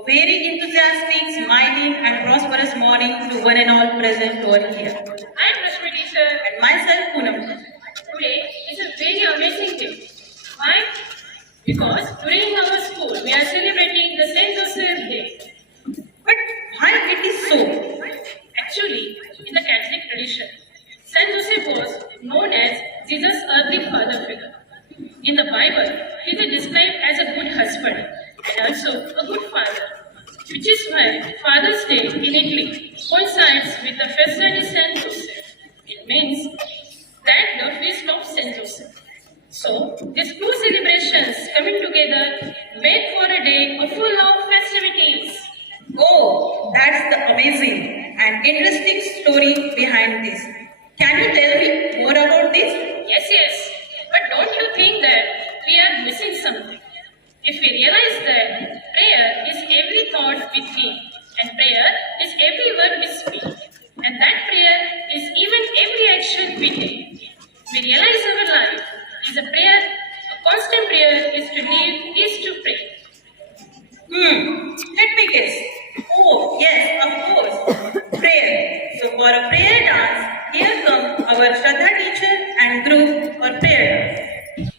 A very enthusiastic, smiling, and prosperous morning to one and all present over here. I am Rashmi teacher. And myself, Poonam. Today is a very amazing day. Why? Because today in our school we are celebrating the Saint Joseph Day. But why it is so? Actually, in the Catholic tradition, Saint Joseph was known as Jesus' earthly father figure. In the Bible, he is described as a good husband and also a good father, which is why Father's Day in Italy coincides with the Festa di San Joseph. It means that the feast of Saint Joseph. So, these two celebrations coming together make for a day full of festivities. Oh, that's the amazing and interesting story behind this. Can you tell me more about this? Yes. But don't you think that we are missing something? If we realize that prayer is every thought we think, and prayer is every word we speak, and that prayer is even every action we take, we realize our life is a prayer, a constant prayer is to live, is to pray. Let me guess. Oh, yes, of course. Prayer. So for a prayer dance, here come our Shraddha teacher and group for prayer dance.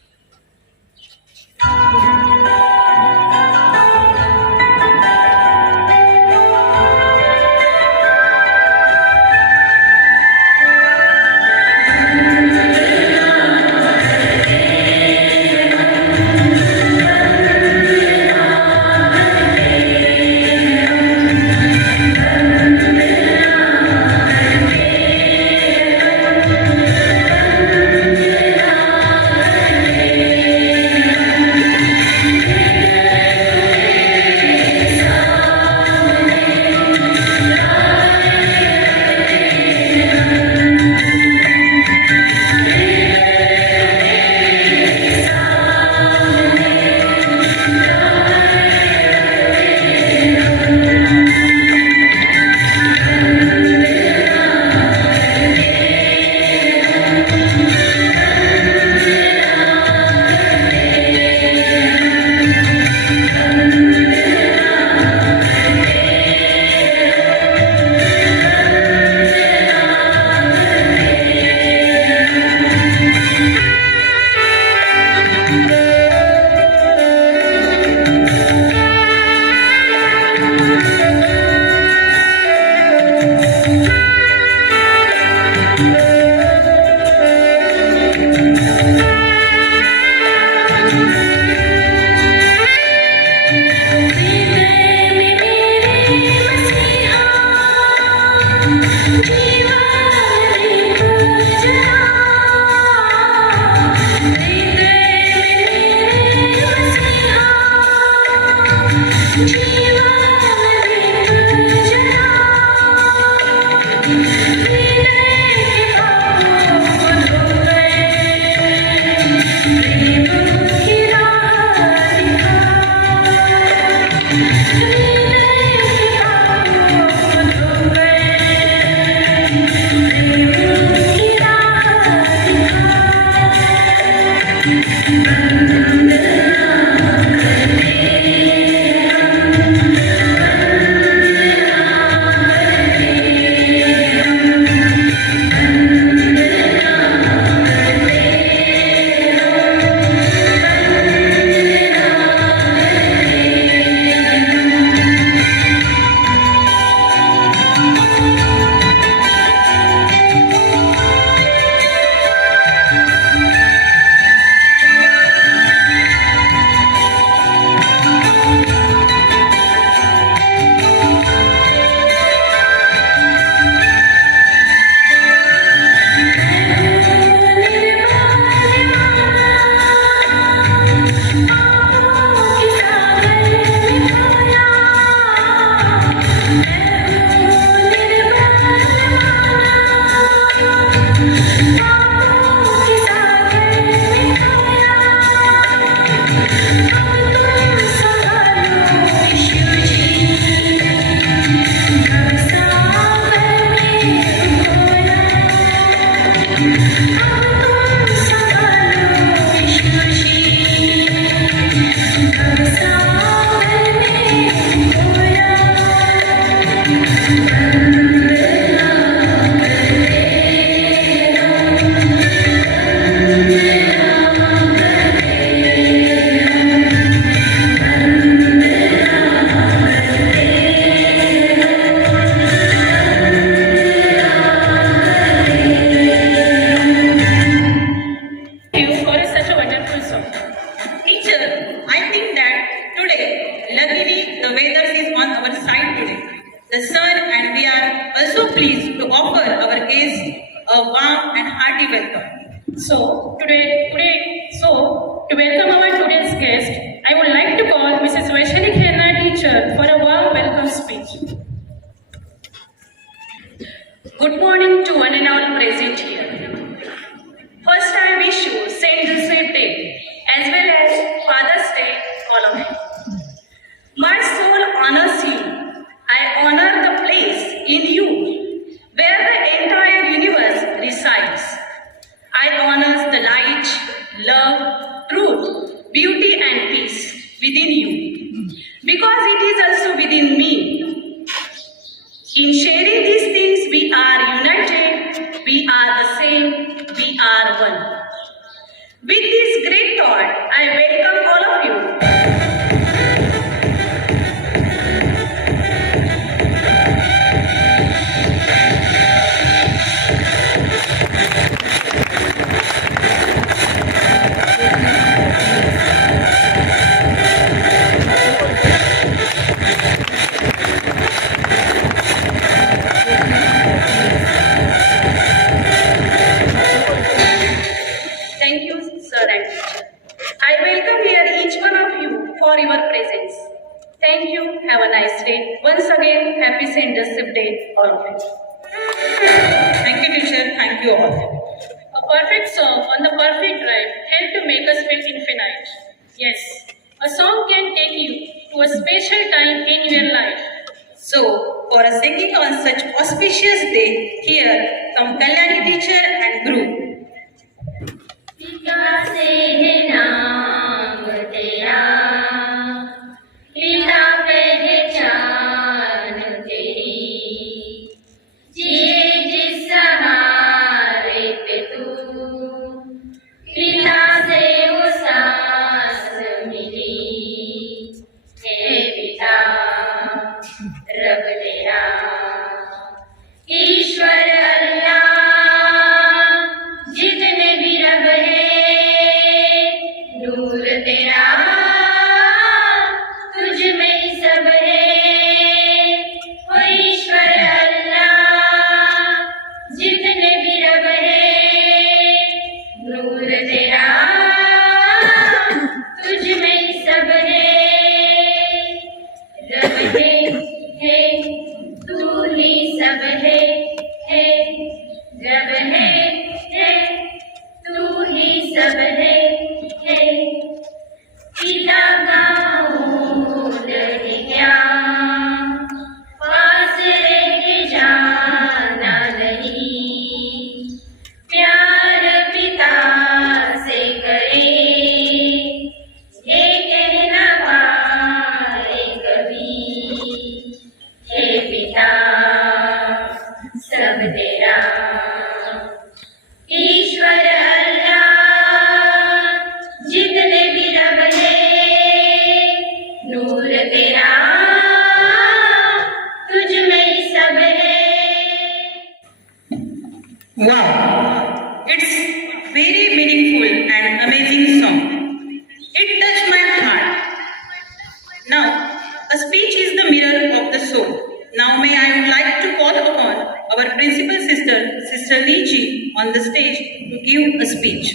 today, luckily the weather is on our side today. The sun and we are also pleased to offer our guests a warm and hearty welcome. So to welcome our today's guest, I would like to call Mrs. Vaishali Kherna teacher for a warm welcome speech. Good morning to one and all present here. First, I wish you Saint Joseph Day as well as Father's Day, all of you. My soul honors you. I honor the place in you where the entire universe resides. I honor the light, love, truth, beauty and peace within you because it is also within me. In sharing these things, we are united, we are the same, we are one. With this great thought, I welcome all of you. Thank you, sir and teacher. I welcome here each one of you for your presence. Thank you. Have a nice day. Once again, happy Saint Joseph Day, all of you. Thank you, teacher. Thank you all. A perfect song on the perfect rhyme helped to make us feel infinite. Yes, a song can take you to a special time in your life. So, for a singing on such auspicious day, here come Kalyani teacher and group. पिता से है नाम तेरा, पिता पहचान तेरी, जिए जिस सहारे पे तू, पिता से वो सांस मिली, हे पिता रब तेरा, ईश्वर अल्लाह जितने भी रब है, नूर तेरा तुझ में ही सब है। ओ ईश्वर अल्लाह जितने भी रब है, नूर तेरा तुझ में ही सब है। रब है तू ही सब है रब है तू ही सब है पिता का मूल है क्या, पास रह के जाना नहीं, प्यार पिता से करे, ये कहना पाए कभी, हे पिता सब तेरा, ईश्वर अल्लाह जितने भी रब है, नूर तेरा तुझ में ही सब है। Wow, it's very meaningful and amazing song. It touched my heart. Now, a speech is the mirror of the soul. Now may I would like to call upon our principal sister, Sister Lichi, on the stage to give a speech.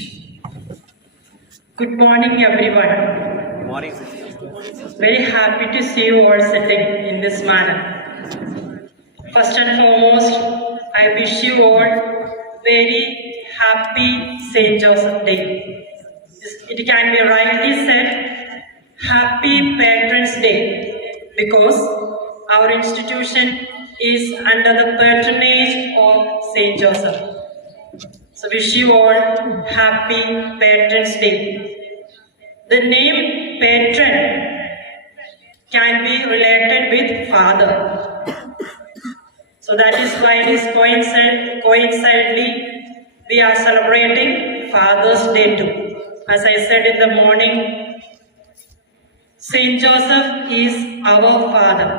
Good morning, everyone. Morning. Very happy to see you all sitting in this manner. First and foremost, I wish you all very happy Saint Joseph Day. It can be rightly said, Happy Patron's Day, because our institution is under the patronage of Saint Joseph. So wish you all happy Patron's Day. The name patron can be related with father. So that is why it is coincidentally we are celebrating Father's Day too. As I said in the morning, Saint Joseph is our father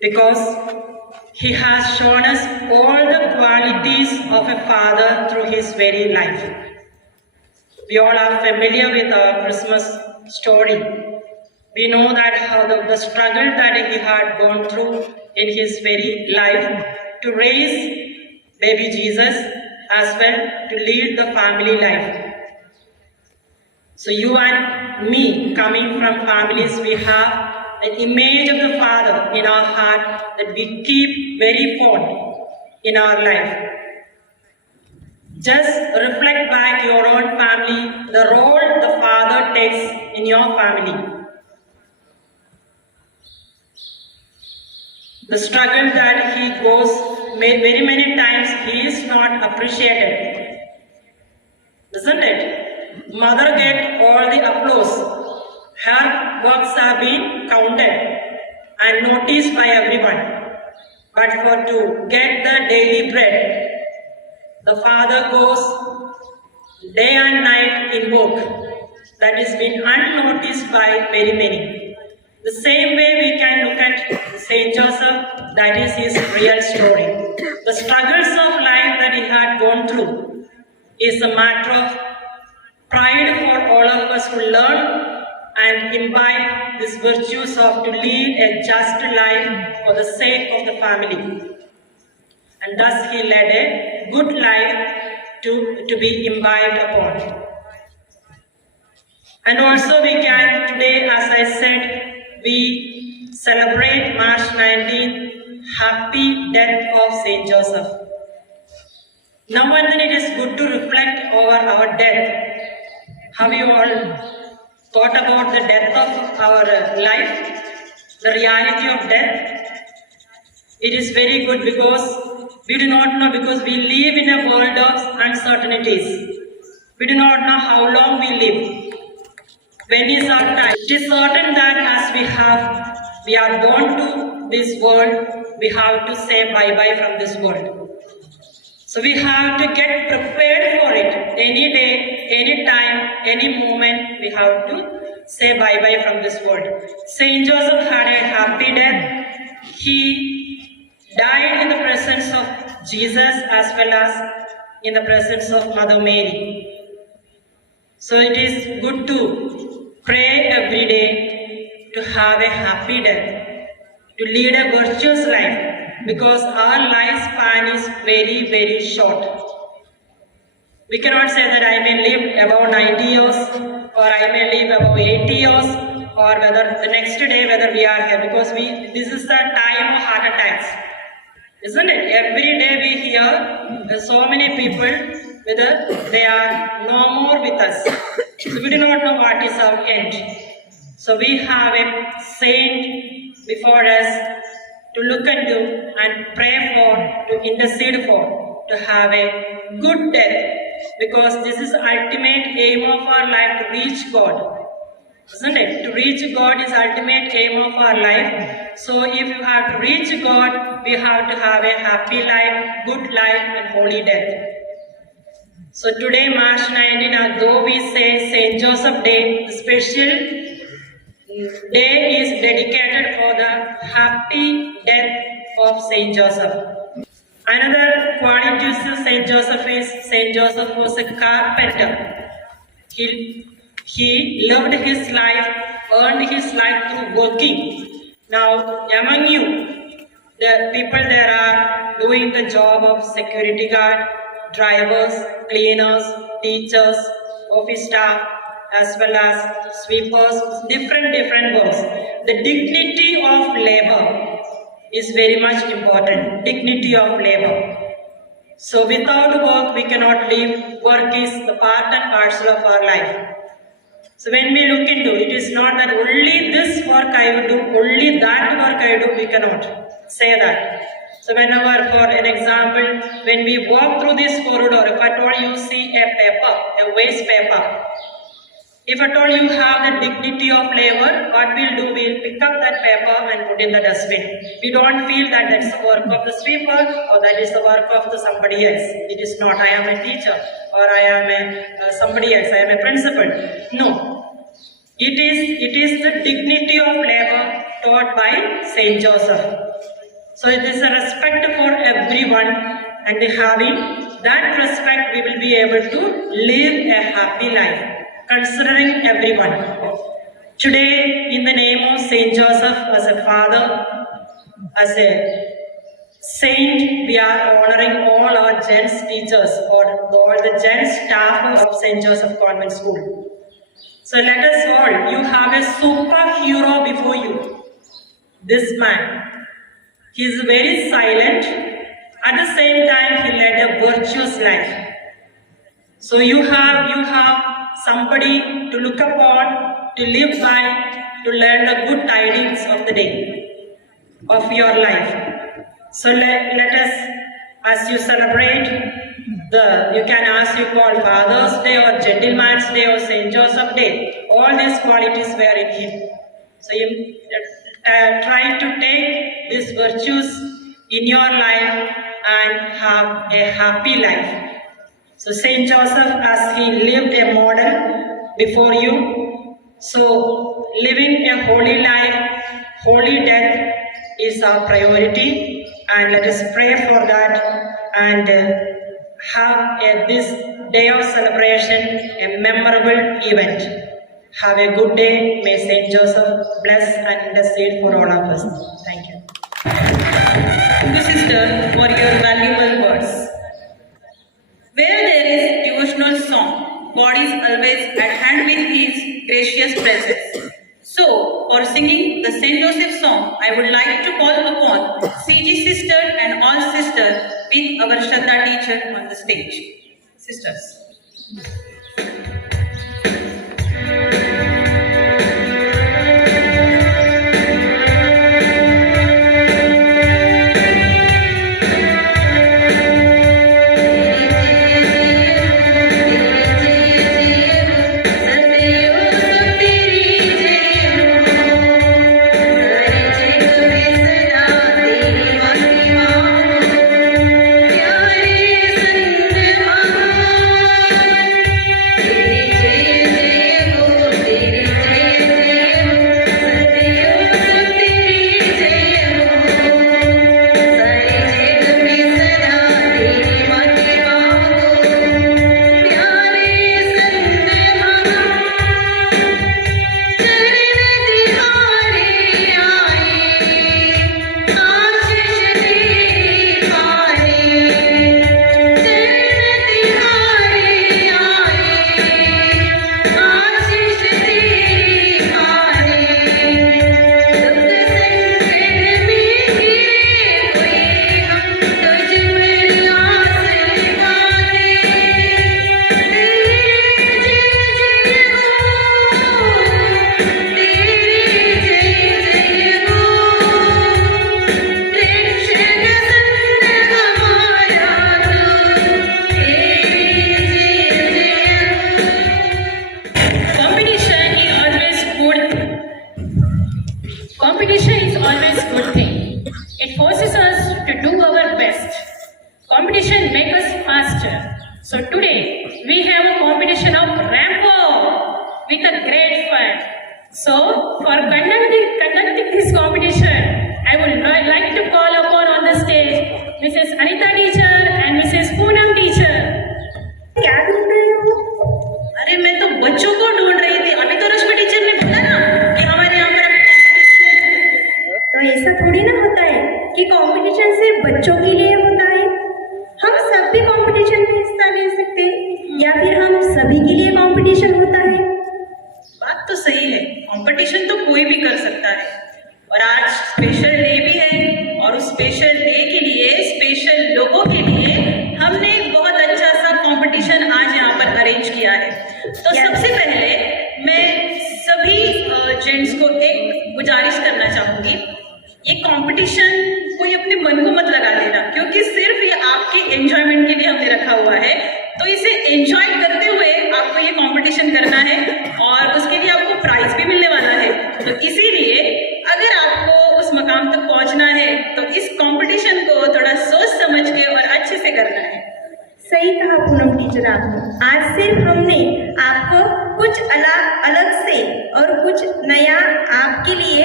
because he has shown us all the qualities of a father through his very life. We all are familiar with our Christmas story. We know that how the struggle that he had gone through in his very life to raise baby Jesus as well to lead the family life. So you and me, coming from families, we have an image of the Father in our heart that we keep very fond in our life. Just reflect back your own family, the role the Father takes in your family. The struggle that he goes very many times, he is not appreciated. Isn't it? Mother get all the applause. Her works have been counted and noticed by everyone. But for to get the daily bread, the father goes day and night in work. That is been unnoticed by very many. The same way we can look at Saint Joseph, that is his real story. The struggles of life that he had gone through is a matter of pride for all of us to learn and imbibe these virtues of to lead a just life for the sake of the family. And thus he led a good life to be imbibed upon. And also we can today, as I said, we celebrate March 19th, happy death of Saint Joseph. Now and then it is good to reflect over our death. Have you all thought about the death of our life, the reality of death? It is very good because we do not know, because we live in a world of uncertainties. We do not know how long we live. When is our time? It is certain that as we are born to this world, we have to say bye-bye from this world. So we have to get prepared for it. Any day, any time, any moment, we have to say bye-bye from this world. Saint Joseph had a happy death. He died in the presence of Jesus as well as in the presence of Mother Mary. So it is good to pray every day to have a happy death, to lead a virtuous life, because our lifespan is very, very short. We cannot say that I may live about 90 years or I may live about 80 years or whether the next day whether we are here, because this is the time of heart attacks. Isn't it? Every day we hear so many people whether they are no more with us. So we do not know what is our end. So we have a saint before us to look into and pray for, to intercede for, to have a good death, because this is the ultimate aim of our life, to reach God. Isn't it? To reach God is ultimate aim of our life. So if you have to reach God, we have to have a happy life, good life and holy death. So today, March 19, although we say Saint Joseph Day, the special day is dedicated for the happy death of Saint Joseph. Another quality of Saint Joseph is Saint Joseph was a carpenter. He loved his life, earned his life through working. Now, among you, the people there are doing the job of security guard, drivers, cleaners, teachers, office staff, as well as sweepers, different works. The dignity of labor is very much important. Dignity of labor. So without work, we cannot live. Work is the part and parcel of our life. So when we look into it, is not that only this work I will do, only that work I do, we cannot say that. So whenever, for an example, when we walk through this corridor, if at all you see a paper, a waste paper, if at all you have the dignity of labor, what we'll do, we'll pick up that paper and put in the dustbin. We don't feel that that's the work of the sweeper or that is the work of the somebody else. It is not, I am a teacher or I am somebody else, I am a principal. No. It is the dignity of labor taught by Saint Joseph. So it is a respect for everyone, and having that respect, we will be able to live a happy life, considering everyone. Today, in the name of Saint Joseph as a father, as a saint, we are honoring all our gents teachers or all the gents staff of Saint Joseph Convent School. So let us all, you have a superhero before you. This man, he is very silent. At the same time, he led a virtuous life. So you have somebody to look upon, to live by, to learn the good tidings of the day of your life. So let us, as you celebrate you can ask you call Father's Day or Gentleman's Day or Saint Joseph Day. All these qualities were in him. So you try to take these virtues in your life and have a happy life. So Saint Joseph, as he lived a model before you, so living a holy life, holy death is our priority, and let us pray for that and have this day of celebration a memorable event. Have a good day. May Saint Joseph bless and intercede for all of us. Thank you. Thank you, sister, for your valuable words. Where there is devotional song, God is always at hand with His gracious presence. So, for singing the Saint Joseph song, I would like to call upon CG sister and all sisters with our Shraddha teacher on the stage. Sisters. Competition is always a good thing. It forces us to do our best. Competition makes us faster. So today we have a competition of ramp with a great fun. So for conducting this competition, I would like to call upon on the stage Mrs. Anita teacher and Mrs. Poonam teacher. क्या ढूंढ रहे हो? अरे मैं तो बच्चों को ढूंढ रही थी. अभी तो रश्मि टीचर ने बोला ना कि हमारे यहाँ पर तो ऐसा थोड़ी ना होता है कि कंपटीशन सिर्फ बच्चों के लिए होता है. हम सब भी कंपटीशन में हिस्सा ले सकते हैं या फिर हम सभी के लिए कंपटीशन होता है. बात तो सही है. कंपटीशन तो कोई भी कर सकता है. और आज स्पेशल डे भी है और उस स्पेशल डे के लिए स्पेशल लोगों के लिए हमने एक बहुत अच्छा सा कंपटीशन आज यहाँ पर अरेंज किया है. तो सबसे पहले मैं सभी जेंट्स को एक गुजारिश करना चाहूंगी. ये कंपटीशन कोई अपने मन को मत लगा देना, क्योंकि सिर्फ ये आपके एंजॉयमेंट के लिए हमने रखा हुआ है. तो इसे एंजॉय करते हुए आपको ये कंपटीशन करना है और उसके लिए आपको प्राइज भी मिलने वाला है. तो इसीलिए अगर आपको उस मकाम तक पहुंचना है तो इस कंपटीशन को थोड़ा सोच समझ के और अच्छे से करना है. सही कहा पूनम टीचर आपने. आज सिर्फ हमने आपको कुछ अलग से और कुछ नया आपके लिए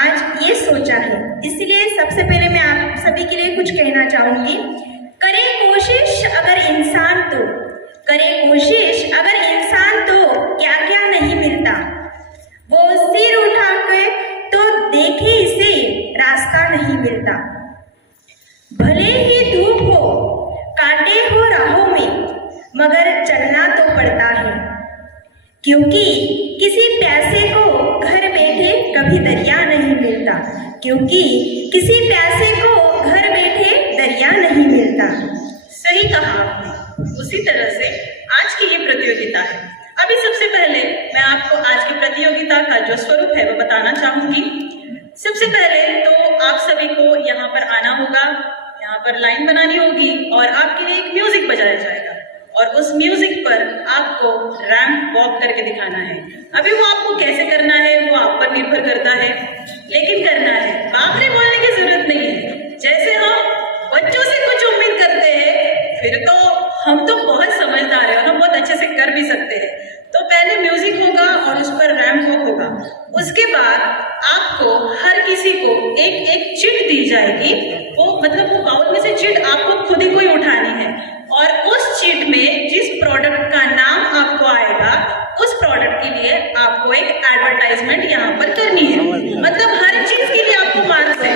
आज ये सोचा है. इसलिए सबसे पहले मैं आप सभी के लिए कुछ कहना चाहूंगी. करे कोशिश अगर इंसान तो, करे कोशिश अगर इंसान तो क्या क्या नहीं मिलता. वो मिलता। भले ही धूप हो, कांटे हो राहों में, मगर चलना तो पड़ता है, क्योंकि किसी प्यासे को घर बैठे कभी दरिया नहीं मिलता, क्योंकि किसी प्यासे को घर बैठे दरिया नहीं मिलता। सही कहा आपने। उसी तरह से आज की ये प्रतियोगिता है। अभी सबसे पहले मैं आपको आज की प्रतियोगिता का जो स्वरूप है वो बताना चाहूंगी। सबसे पहले तो आप सभी को यहाँ पर आना होगा, यहाँ पर लाइन बनानी होगी और आपके लिए एक म्यूजिक बजाया जाएगा और उस म्यूजिक पर आपको रैंप वॉक करके दिखाना है। अभी वो आपको कैसे करना है वो आप पर निर्भर करता है, लेकिन करना है। बाप रे बोलने की जरूरत नहीं है। जैसे हम बच्चों से कुछ उम्मीद करते हैं, फिर तो हम तो बहुत समझदार हैं और हम बहुत अच्छे से कर भी सकते हैं। तो पहले म्यूजिक होगा और उस पर रैंप वॉक होगा। उसके बाद आपको हर किसी को एक एक चिट दी जाएगी। वो मतलब वो बाउल में से चिट आपको खुद ही कोई उठानी है और उस चिट में जिस प्रोडक्ट का नाम आपको आएगा उस प्रोडक्ट के लिए आपको एक एडवर्टाइजमेंट यहाँ पर करनी है। मतलब हर चीज के लिए आपको मार्क्स है।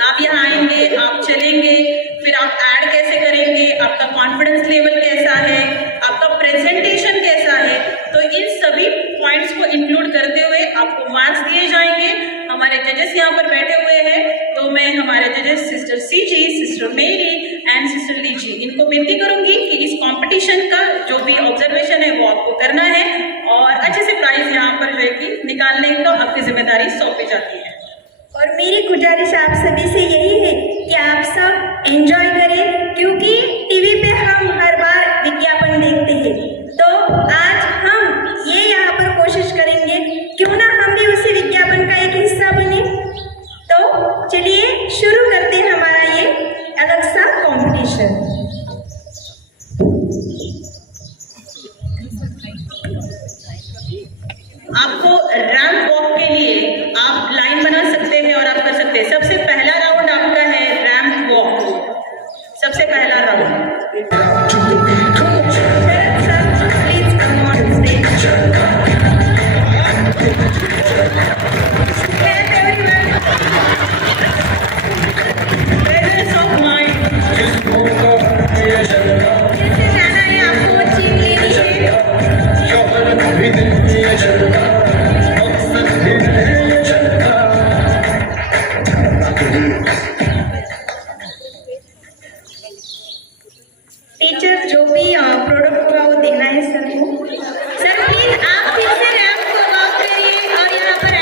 आप यहाँ आएंगे, आप चलेंगे, फिर आप ऐड कैसे करेंगे, आपका कॉन्फिडेंस लेवल कैसा है, आपका प्रेजेंटेशन कैसा है, तो इन सभी पॉइंट्स को इंक्लूड करते हुए आपको मार्क्स दिए जाएंगे। हमारे जजेस यहाँ पर बैठे हुए हैं, तो मैं हमारे जजेस सिस्टर सी जी, सिस्टर मेरी एंड सिस्टर ली जी, इनको विनती करूंगी कि इस कंपटीशन का जो भी ऑब्जर्वेशन है वो आपको करना है और अच्छे से प्राइज यहाँ पर जो है कि निकालने का आपकी जिम्मेदारी सौंपी जाती है। और मेरी गुजारिश आप सभी से यही है कि आप सब एंजॉय करें, क्योंकि टीवी पे हम हर बार विज्ञापन देखते हैं, तो आज हम ये यहाँ पर कोशिश करेंगे क्यों ना हम भी उसी विज्ञापन का एक हिस्सा बने। तो चलिए शुरू करते हैं हमारा ये अलग सा कंपटीशन। आपको रैंप वॉक के लिए आप लाइन बना सकते हैं और आप कर सकते हैं। सबसे पहला राउंड आपका है रैंप वॉक। सबसे पहला round please come on stage. Presence of mind. जैसे जाना है आपको चीज लेनी है। टीचर जो भी प्रोडक्ट होगा वो देना है सर को। सर प्लीज आप फिर से रैंप को वॉक करिए और यहाँ पर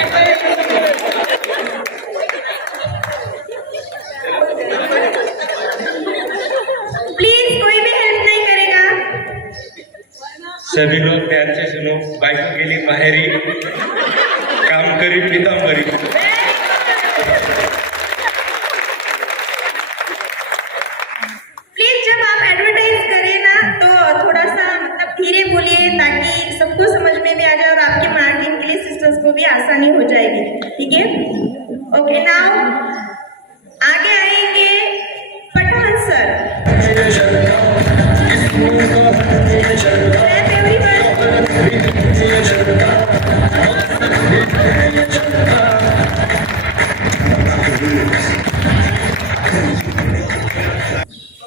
प्लीज कोई भी हेल्प नहीं करेगा। सभी लोग ध्यान से सुनो। बायको गेली माहेरी, काम करी पितांबरी। प्लीज जब आप एडवर्टाइज करें ना तो थोड़ा सा मतलब धीरे बोलिए ताकि सबको समझ में भी आ जाए और आपके मार्किंग के लिए सिस्टर्स को भी आसानी हो जाएगी। ठीक है, ओके। नाउ आगे आएंगे पठान सर।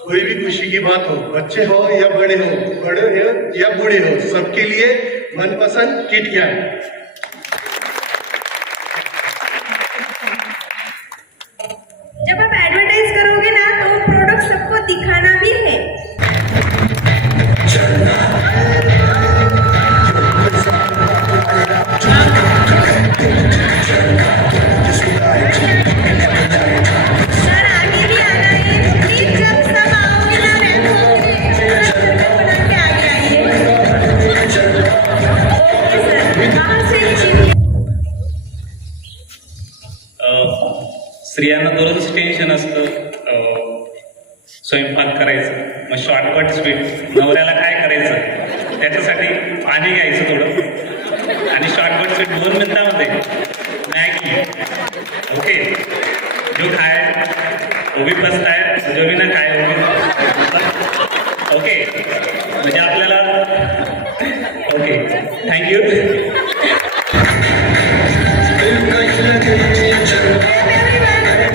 कोई भी खुशी की बात हो, बच्चे हो या बड़े हो या बूढ़े हो, सबके लिए मनपसंद किट क्या है? जब आप एडवर्टाइज करोगे ना तो प्रोडक्ट सबको दिखाना भी है। सर आगे भी आना है। प्लीज जब सब आओगे ना रैंप बना के आगे आइए। ओके सर, कहाँ से चीज स्त्रियांना दररोज टेन्शन असतं स्वयंपाक करायचं, मग शॉर्टकट स्पीड नवऱ्याला काय करायचं त्याच्यासाठी पाणी घ्यायचं थोडं आणि शॉर्टकट स्पीड 2 मिनिटामध्ये मॅगी। ओके, जो खाए वो भी पचता है, जो भी ना खाए वो भी। ओके, म्हणजे आपल्याला ओके, थँक्यू।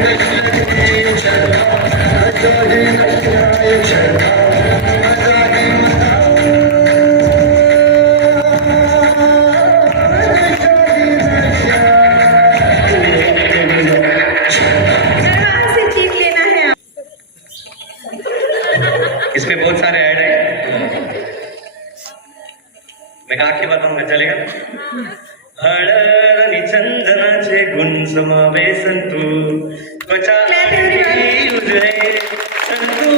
everyone. हळद आणि चंदनाचे गुण समावेशन तू त्वचा उजळे संतूर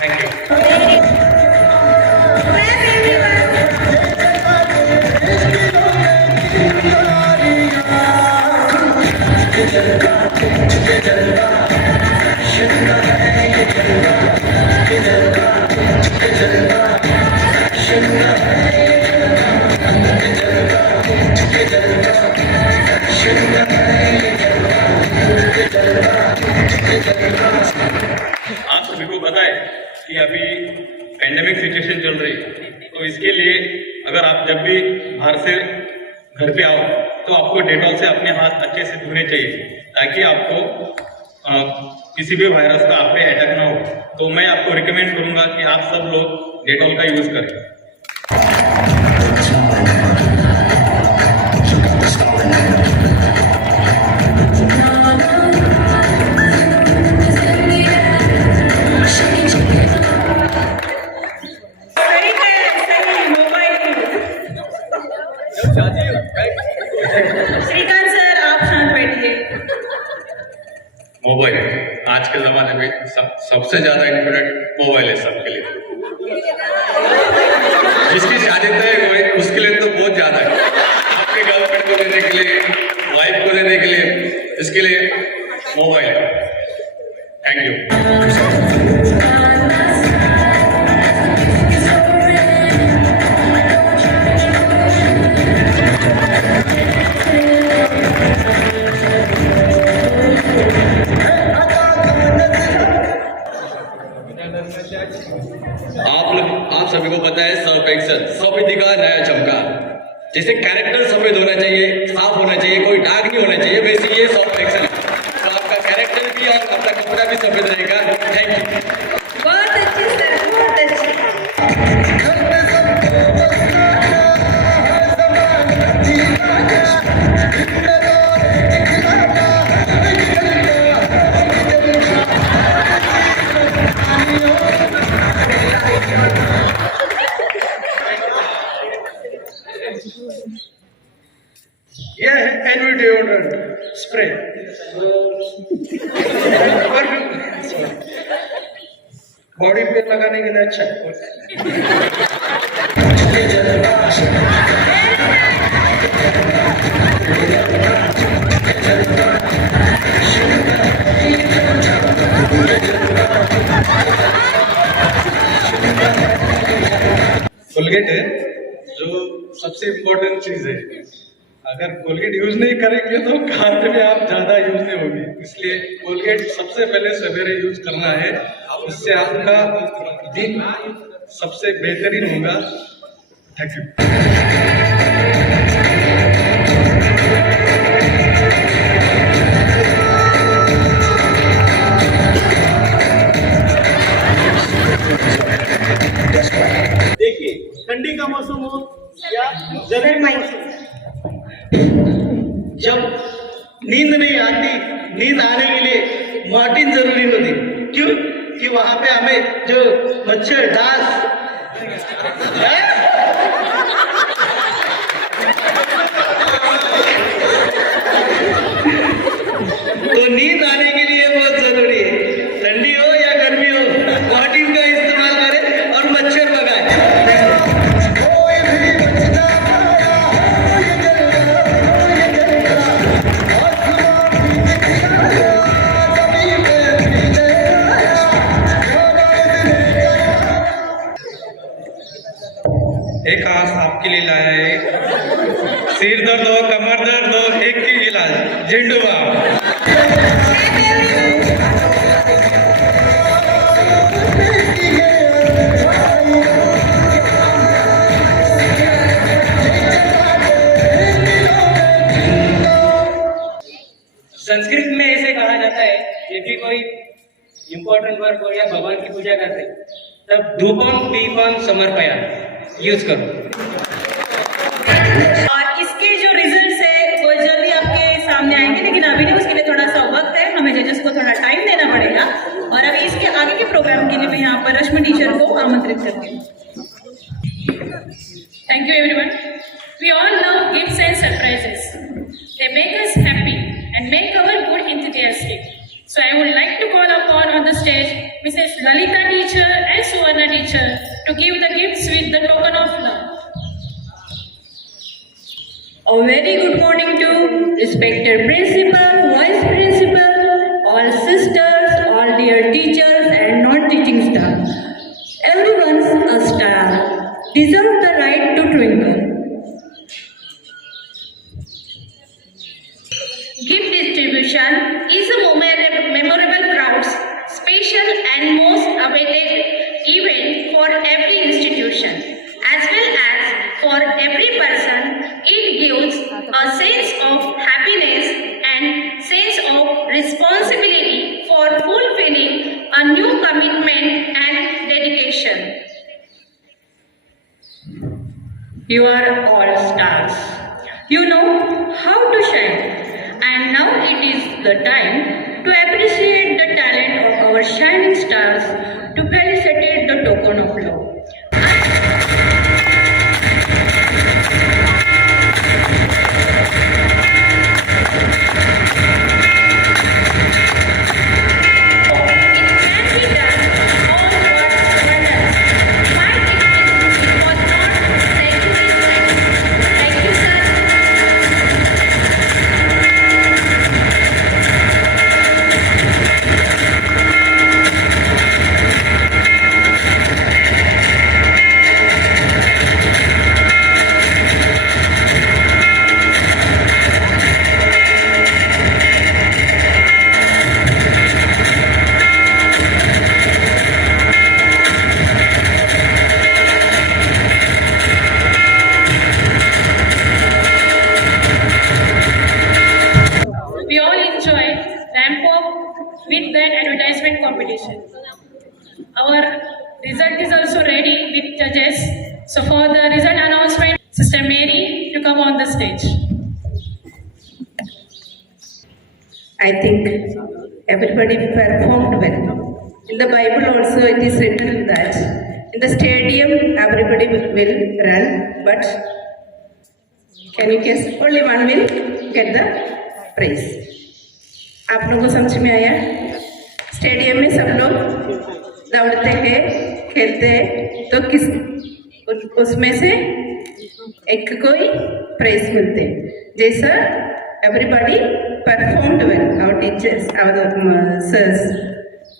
थँक्यू आप सभी को पता है कि अभी पेंडेमिक सिचुएशन चल रही है, तो इसके लिए अगर आप जब भी बाहर से घर पे आओ तो आपको डेटॉल से अपने हाथ अच्छे से धोने चाहिए ताकि आपको किसी भी वायरस का आप पे अटैक ना हो। तो मैं आपको रिकमेंड करूंगा कि आप सब लोग डेटॉल का यूज करें। सही है, सही मोबाइल। श्रीकांत सर आप शांत बैठिए। मोबाइल आज के जमाने में सबसे ज्यादा इम्पोर्टेंट मोबाइल है सबके लिए। जिसकी शादी तय हुई उसके लिए तो बहुत ज्यादा है, अपनी गर्लफ्रेंड को देने के लिए, वाइफ को देने के लिए, इसके लिए मोबाइल। Thank you. आप सभी को पता है सर्फ एक्सेल सफेदी का नया चमका। जैसे कैरेक्टर सफेद होना चाहिए, साफ होना चाहिए, कोई दाग नहीं होना चाहिए, वैसे ये सर्फ एक्सेल तो आपका कैरेक्टर भी और अपना कपड़ा भी सफेद रहेगा। Thank you. बहुत अच्छी सर, बहुत अच्छी। यह है एनवी डिओड्रेंट स्प्रे। बॉडी पे लगाने के लिए अच्छा है। कोलगेट है जो सबसे इम्पोर्टेंट चीज है। अगर कोलगेट यूज नहीं करेंगे तो खाते में आप ज्यादा यूज नहीं होगी, इसलिए कोलगेट सबसे पहले सवेरे यूज करना है। इससे आपका दिन सबसे बेहतरीन होगा। Thank you. देखिए ठंडी का मौसम हो या गर्मी का मौसम, जब नींद नहीं आती, नींद आने के लिए मॉर्टिन जरूरी होती। क्यों? कि वहां पे हमें जो मच्छर डांस तो नींद आने के लिए बहुत जरूरी है। ठंडी हो या गर्मी हो, मॉर्टिन का इस्तेमाल करें और मच्छर भगाए। एक खास आपके लिए लाया है, सिर दर्द हो, कमर दर्द हो, एक ही इलाज झिंडू बाम। संस्कृत में ऐसे कहा जाता है, जब भी कोई इम्पोर्टेंट वर्क हो या भगवान की पूजा करते तब धूपम दीपम समर्पया यूज करो। और इसके जो रिजल्ट्स है वो जल्दी आपके सामने आएंगे, लेकिन अभी नहीं, उसके लिए थोड़ा सा वक्त है, हमें जजेस को थोड़ा टाइम देना पड़ेगा। और अभी इसके आगे के प्रोग्राम के लिए मैं यहाँ पर रश्मि टीचर को आमंत्रित करती हूँ। Thank you everyone. We all love gifts and surprises. They make us happy and make our mood enthusiastic. So I would like to call upon on the stage Mrs. Lalita teacher and Suvarna teacher to give the gifts with the token of love. A very good morning to respected principal, vice principal, all sisters, all dear teachers and non-teaching staff. Everyone's a star, deserves the right to twinkle. Gift distribution is a memorable, proud, special and most awaited event for every institution as well as for every person. It gives a sense of happiness and sense of responsibility for fulfilling a new commitment and dedication. You are all stars. You know how to shine. And now it is the time to appreciate the talent of our shining stars, to felicitate the token of love. We all enjoyed ramp up with that advertisement competition. Our result is also ready with judges. So for the result announcement, Sister Mary to come on the stage. I think everybody performed well. In the Bible also it is written that in the stadium everybody will run, but can you guess? Only one will get the prize. आप लोगों को समझ में आया? स्टेडियम में सब लोग दौड़ते हैं, खेलते हैं, तो किस उसमें से एक कोई प्राइज मिलते हैं. जैसा everybody performed well, our teachers, our sirs,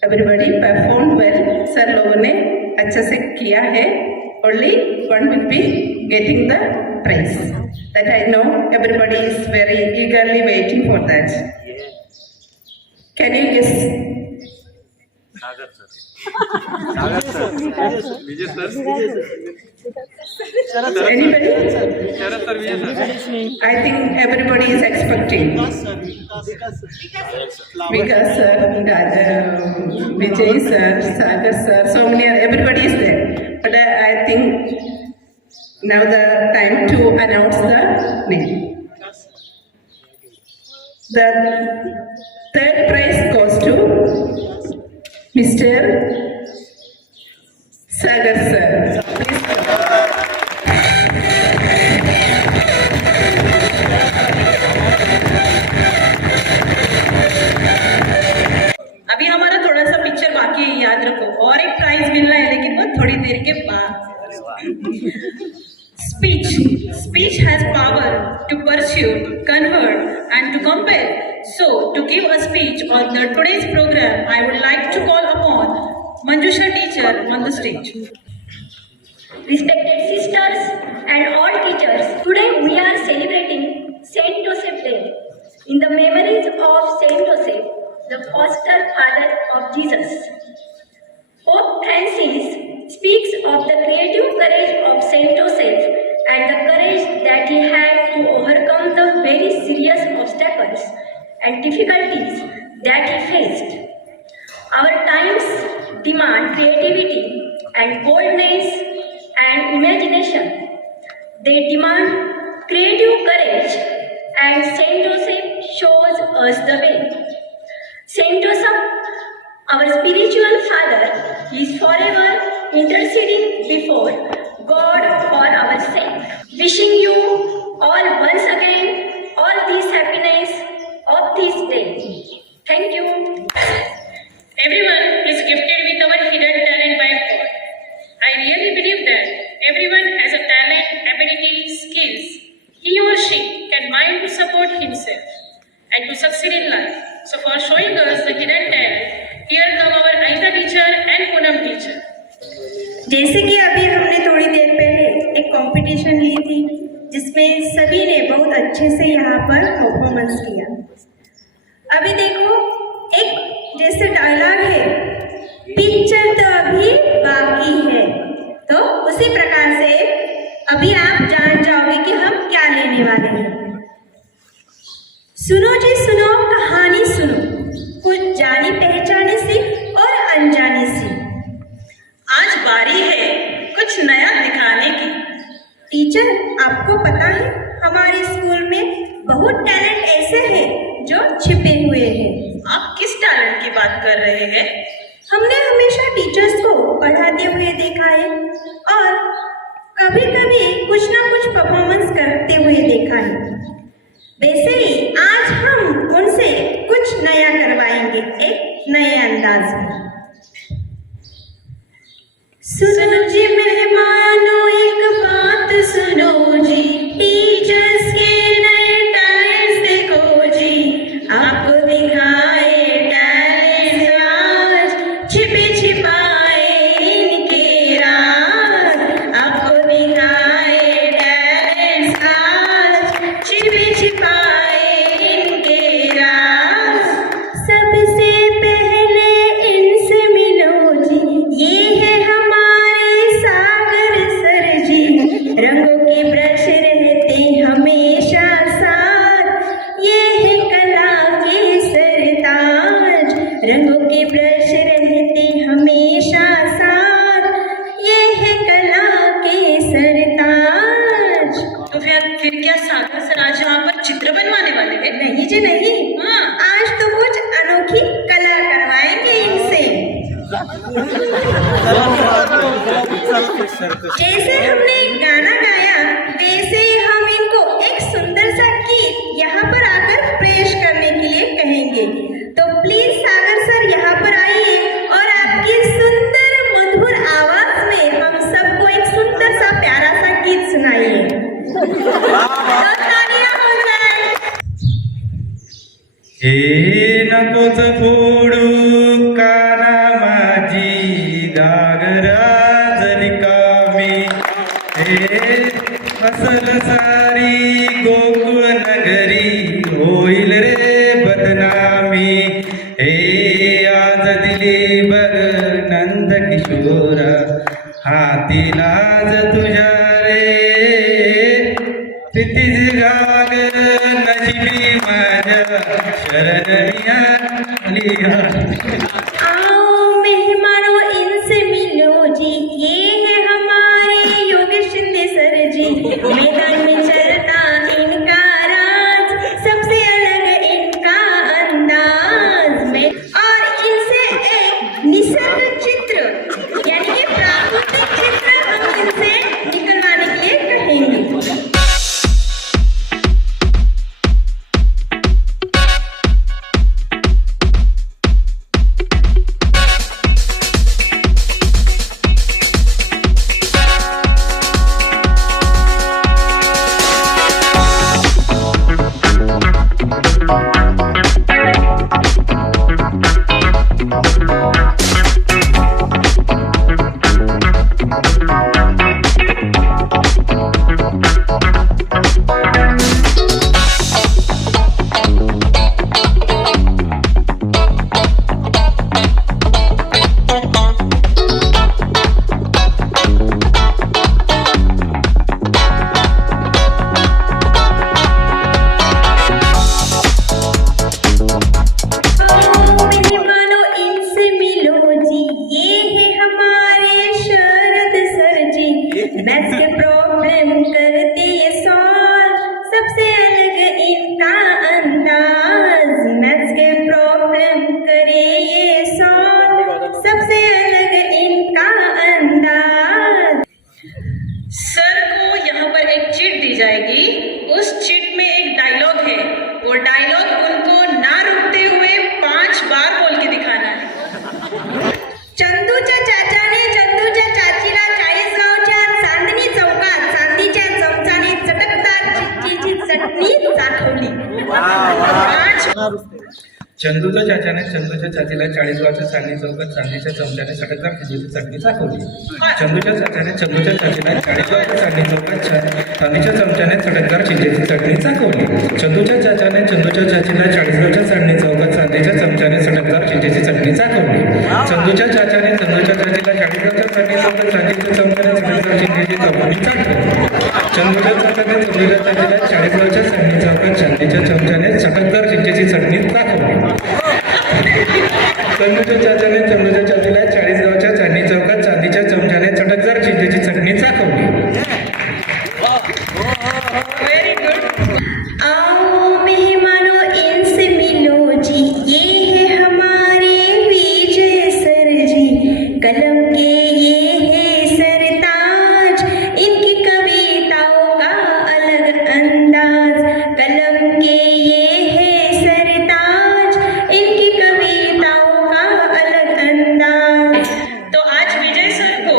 everybody performed well. Sir लोगों ने अच्छा से किया है. Only one will be getting the prize. That I know everybody is very eagerly waiting for that. Can you guess? Anybody? I think everybody is expecting. Vikas sir, Vijay sir, Sagar sir, so many, everybody is there. But I think now the time to announce the name. The third prize goes to Mr. Sagar sir. Please come. अभी हमारा थोड़ा सा पिक्चर बाकी है, याद रखो. और एक प्राइज मिलना है, लेकिन वो थोड़ी देर के बाद. Speech has power to persuade, convert and to compel. So, to give a speech on the today's program, I would like to call upon Manjusha teacher on the stage. Respected sisters and all teachers, today we are celebrating Saint Joseph Day in the memories of Saint Joseph, the foster father of Jesus. Pope Francis speaks of the creative courage of Saint Joseph and the courage that he had to overcome the very serious obstacles and difficulties that he faced. Our times demand creativity and boldness and imagination. They demand creative courage, and Saint Joseph shows us the way. Saint Joseph, our spiritual father, is forever interceding before God for our sake. Wishing you all once again all this happiness of this day. Thank you. Everyone is gifted with our hidden talent by God. I really believe that everyone has a talent, ability, skills he or she can mind to support himself and to succeed in life. So for showing us the hidden talent, here come our Aida teacher and Poonam teacher. जैसे कि अभी हमने थोड़ी देर पहले एक कंपटीशन ली थी जिसमें सभी ने बहुत अच्छे से यहाँ पर परफॉर्मेंस किया। अभी देखो एक जैसे डायलॉग है, पिक्चर तो अभी बाकी है, तो उसी प्रकार से अभी आप जान जाओगे कि हम क्या लेने वाले हैं। सुनो जी सुनो कहानी सुनो, कुछ जानी पहचानी सी और अनजानी सी। आज बारी है कुछ नया दिखाने की। टीचर आपको पता है हमारे स्कूल में बहुत टैलेंट ऐसे हैं जो छिपे हुए हैं। आप किस टैलेंट की बात कर रहे हैं? हमने हमेशा टीचर्स को पढ़ाते हुए देखा है और कभी कभी कुछ ना कुछ परफॉर्मेंस करते हुए देखा है। वैसे ही आज हम उनसे कुछ नया करवाएंगे एक नए अंदाज में। सुनो जी मेहमानों एक बात सुनो जी, टीचर्स के नए टैलेंट्स देखो जी, आपको दिखाए टैलेंट आज, छिपे छिपाए इनके राज, आपको दिखाए टैलेंट्स आज, छिपे छिपाए इनके राज। सबसे पहले इनसे मिलो जी, ये है हमारे सागर सर जी, रंगों के ब्रश रहते हमेशा साथ, ये है कला के सरताज, रंगों के ब्रश रहते हमेशा साथ, ये है कला के सरताज। तो फिर क्या सागर सर आज यहाँ पर चित्र बनवाने वाले हैं? नहीं जी नहीं, हाँ। आज तो कुछ अनोखी कला करवाएंगे इनसे। जैसे हमने गाना गाया वैसे ही हम इनको एक सुंदर सा गीत यहाँ पर आकर पेश करने के लिए कहेंगे। तो प्लीज सागर सर यहाँ पर आइए और आपकी सुंदर मधुर आवाज में हम सबको एक सुंदर सा प्यारा सा गीत सुनाइए। तो तालियां हो जाए। हे नकोच फोडू काना माझी डागराज रिकामी, हे असल सारी गोकुळ नगरी होईल रे बदनामी, हे आज दिली बघ नंद किशोरा हाती लाज तुझ्या रे, प्रीतीच गागर नशिबी माझ्या शरणिया आलिया। आओ मेहमानों इनसे मिलो जी, ये है हमारे योगेश शिंदे सर जी, मैदान में चलता इनका राज, सबसे अलग इनका अंदाज में, और इनसे एक निसर्ग चित्र यानी कि प्राकृतिक चित्र हम इनसे निकलवाने के लिए कहेंगे। उस चिट में एक डायलॉग है, वो डायलॉग उनको ना रुकते हुए 5 बार बोल के दिखाना है। चंदूच्या चाचाने चंदूच्या चाचीला 40 गावच्या चांदणी चौकात चांदीच्या चमचाने चटकदार चिंचेची चटणी दाखवली. 5 चंदूच्या चाचाने चंदूच्या चाचीला 40 गावच्या चांदणी चौकात चांदीच्या चमच्याने चटकदार खिचडीची चटणी दाखवली. चंदूच्या चाचाने चंदूच्या चाचीला 40 गावच्या चांदणी चौकात चांदीच्या चमच्याने चटकदार चिंचेची चटणी दाखवली. चंदूच्या चाचाने चंदूच्या चाचीला 40 गावच्या चांदणी चौकात चांदीच्या चमच्याने चटकदार चिंचेची चटणी दाखवली. चंदूच्या चाचाने चंदूच्या चाचीला 40 गावच्या चांदणी चौकात चांदीच्या चमच्याने चटकदार चिंचेची चटणी दाखवली. चंदूच्या चाचाने चंदूच्या चाचीला 40 गावच्या चांदणी चौकात चांदीच्या चमच्याने चटकदार चिंचेची चटणी दाखवली. चंदूच्या चाचाने चंदूच्या चाचीला 40 गावच्या चांदणी चौकात चांदीच्या चमच्याने चटकदार चिंचेची चटणी दाखवली. Very good. आओ मेहमानों इनसे मिलो जी, ये है हमारे विजय सर जी. कलम के ये है सरताज, इनकी कविताओं का अलग अंदाज. कलम के ये है सरताज, इनकी कविताओं का अलग अंदाज. तो आज विजय सर को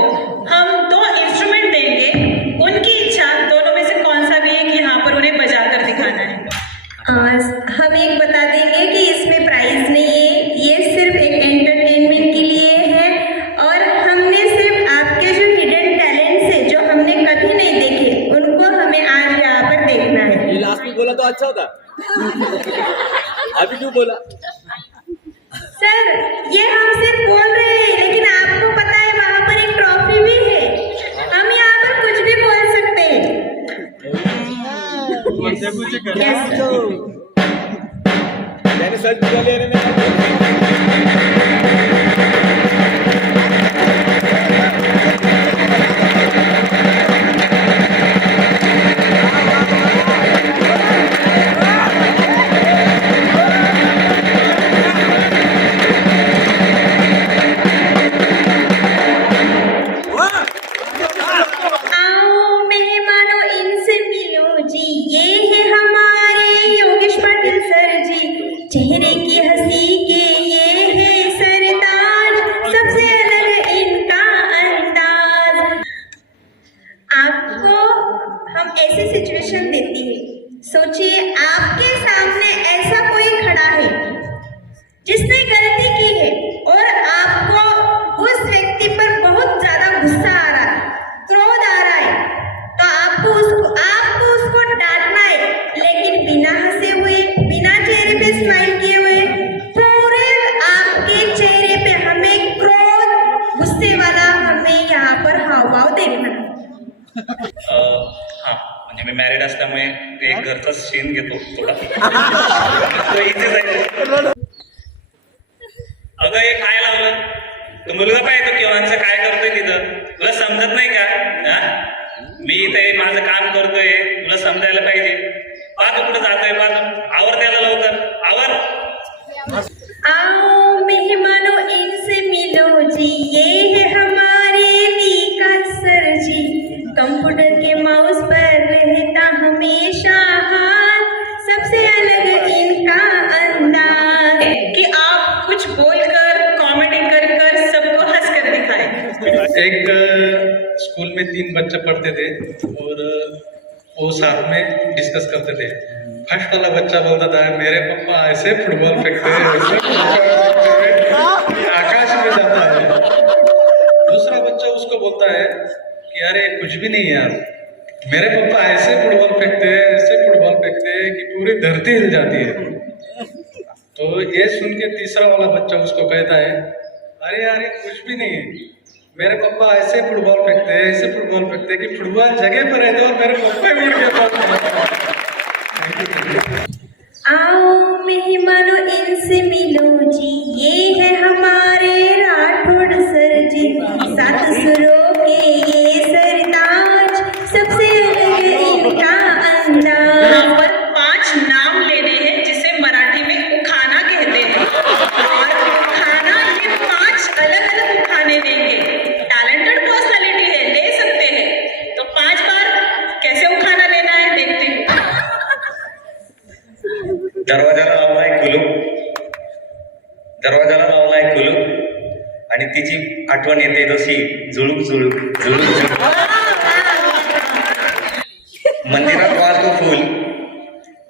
हम 2 इंस्ट्रूमेंट देंगे. उनकी इच्छा दोनों में से कौन सा भी एक यहाँ पर उन्हें बजाकर दिखाना है. हम एक बता देंगे कि इसमें प्राइज नहीं है, ये सिर्फ एक एंटरटेनमेंट के लिए है और हमने सिर्फ आपके जो हिडन टैलेंट्स है जो हमने कभी नहीं देखे उनको हमें आज यहाँ पर देखना है. ये लास्ट में बोला तो अच्छा होता. अभी क्यों बोला? सर ये हम सिर्फ बोल रहे हैं लेकिन आपको पता है वहाँ पर एक ट्रॉफी भी है. हम यहाँ पर कुछ भी बोल सकते हैं. Yes, sir. मैंने सच बोला लेने में. आओ मेहमानों इनसे मिलो जी, ये है हमारे योगेश पाटिल सर जी. चेहरे की हंसी के ये है सरताज, सबसे अलग इनका अंदाज. आपको हम ऐसी सिचुएशन देती है, सोचिए आपके सामने ऐसा कोई खड़ा है जिसने गलती की है और आपको उस व्यक्ति पर बहुत ज्यादा गुस्सा आ रहा है, क्रोध आ रहा है, तो आपको उसको डांटना है लेकिन बिना हंसे हुए, बिना चेहरे पे स्माइल किए हुए, पूरे आपके चेहरे पे हमें क्रोध गुस्से वाला हमें यहाँ पर हाव भाव देना है. हां, म्हणजे मी मॅरिड असल्यामुळे एक घरचा सीन घेतो थोडा. तो इथेच आहे. अगं हे काय लावलं? तो मुलगा पाहिजे तो केव्हाचं काय करतोय तिथं? तुला समजत नाही का? हा? मी इथे माझं काम करतोय, तुला समजायला पाहिजे. पाहतो कुठं जातोय, पाहतो. आवर त्याला लवकर, आवर. आओ मेहमानों इनसे मिलो जी, ये है हमारे विकास सर जी. कंप्यूटर के माउस पर रहता हमेशा हाथ, सबसे अलग इनका अंदाज. कि आप कुछ बोलकर कॉमेडी कर कर सबको हंस कर दिखाएं. एक स्कूल में 3 बच्चे पढ़ते थे और वो साथ में डिस्कस करते थे. फर्स्ट वाला बच्चा बोलता था मेरे पापा ऐसे फुटबॉल फेंकते हैं, ऐसे फुटबॉल फेंकते हैं कि आकाश में जाता है. दूसरा बच्चा उसको बोलता है कि अरे कुछ भी नहीं यार, मेरे पापा ऐसे फुटबॉल फेंकते हैं, ऐसे फुटबॉल फेंकते हैं कि पूरी धरती हिल जाती है. तो ये सुन के तीसरा वाला बच्चा उसको कहता है अरे यार ये कुछ भी नहीं है, मेरे पापा ऐसे फुटबॉल फेंकते हैं, ऐसे फुटबॉल फेंकते हैं कि फुटबॉल जगह पर रहते और मेरे पापा भी उनके पास. आओ मेहमानों इनसे मिलो जी, ये है हमारे राठौड़ सर जी. 7 सुरों के ये सरताज, सबसे अलग इनका अंदाज. यहाँ पर 5 नाम लेने हैं जिसे मराठी में उखाना कहते हैं. और उखाना ये 5 अलग अलग उखाने देंगे. टैलेंटेड पर्सनालिटी है, ले सकते हैं. तो 5 बार कैसे उखाना लेना है देखते हैं. दरवाजाला लावलाय कुलूप आणि तिची आठवण येते जशी झुळूक झुळूक झुळूक झुळूक.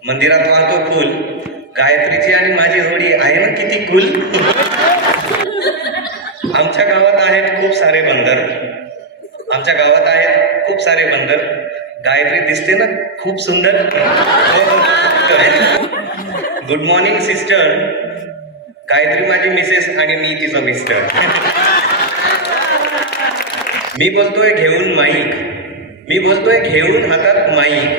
मंदिरात वाहतो फुल गायत्रीची आणि माझी जोडी आहे ना किती कुल. आमच्या गावात आहेत खूप सारे बंदर. गायत्री दिसते ना खूप सुंदर. Good morning sister. गायत्री माझी मिसेस आणि मी तिचं मिस्टर. मी बोलतोय घेऊन हातात माईक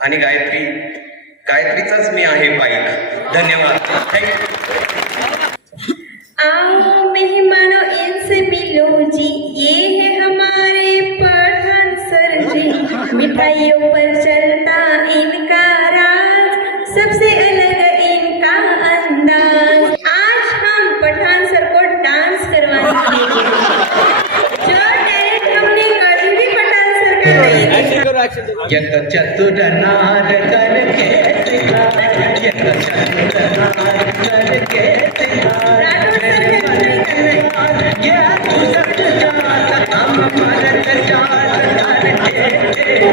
आणि गायत्रीचाच मी आहे बाईक. धन्यवाद. आओ मेहमानों इनसे मिलो जी, ये है हमारे पठान सर जी. मिठाइयों पर चलता इनका राज, सबसे अलग इनका अंदाज. आज हम पठान सर को डांस करवाएंगे. जो टैलेंट हमने कभी भी पठान सर का नहीं देखा.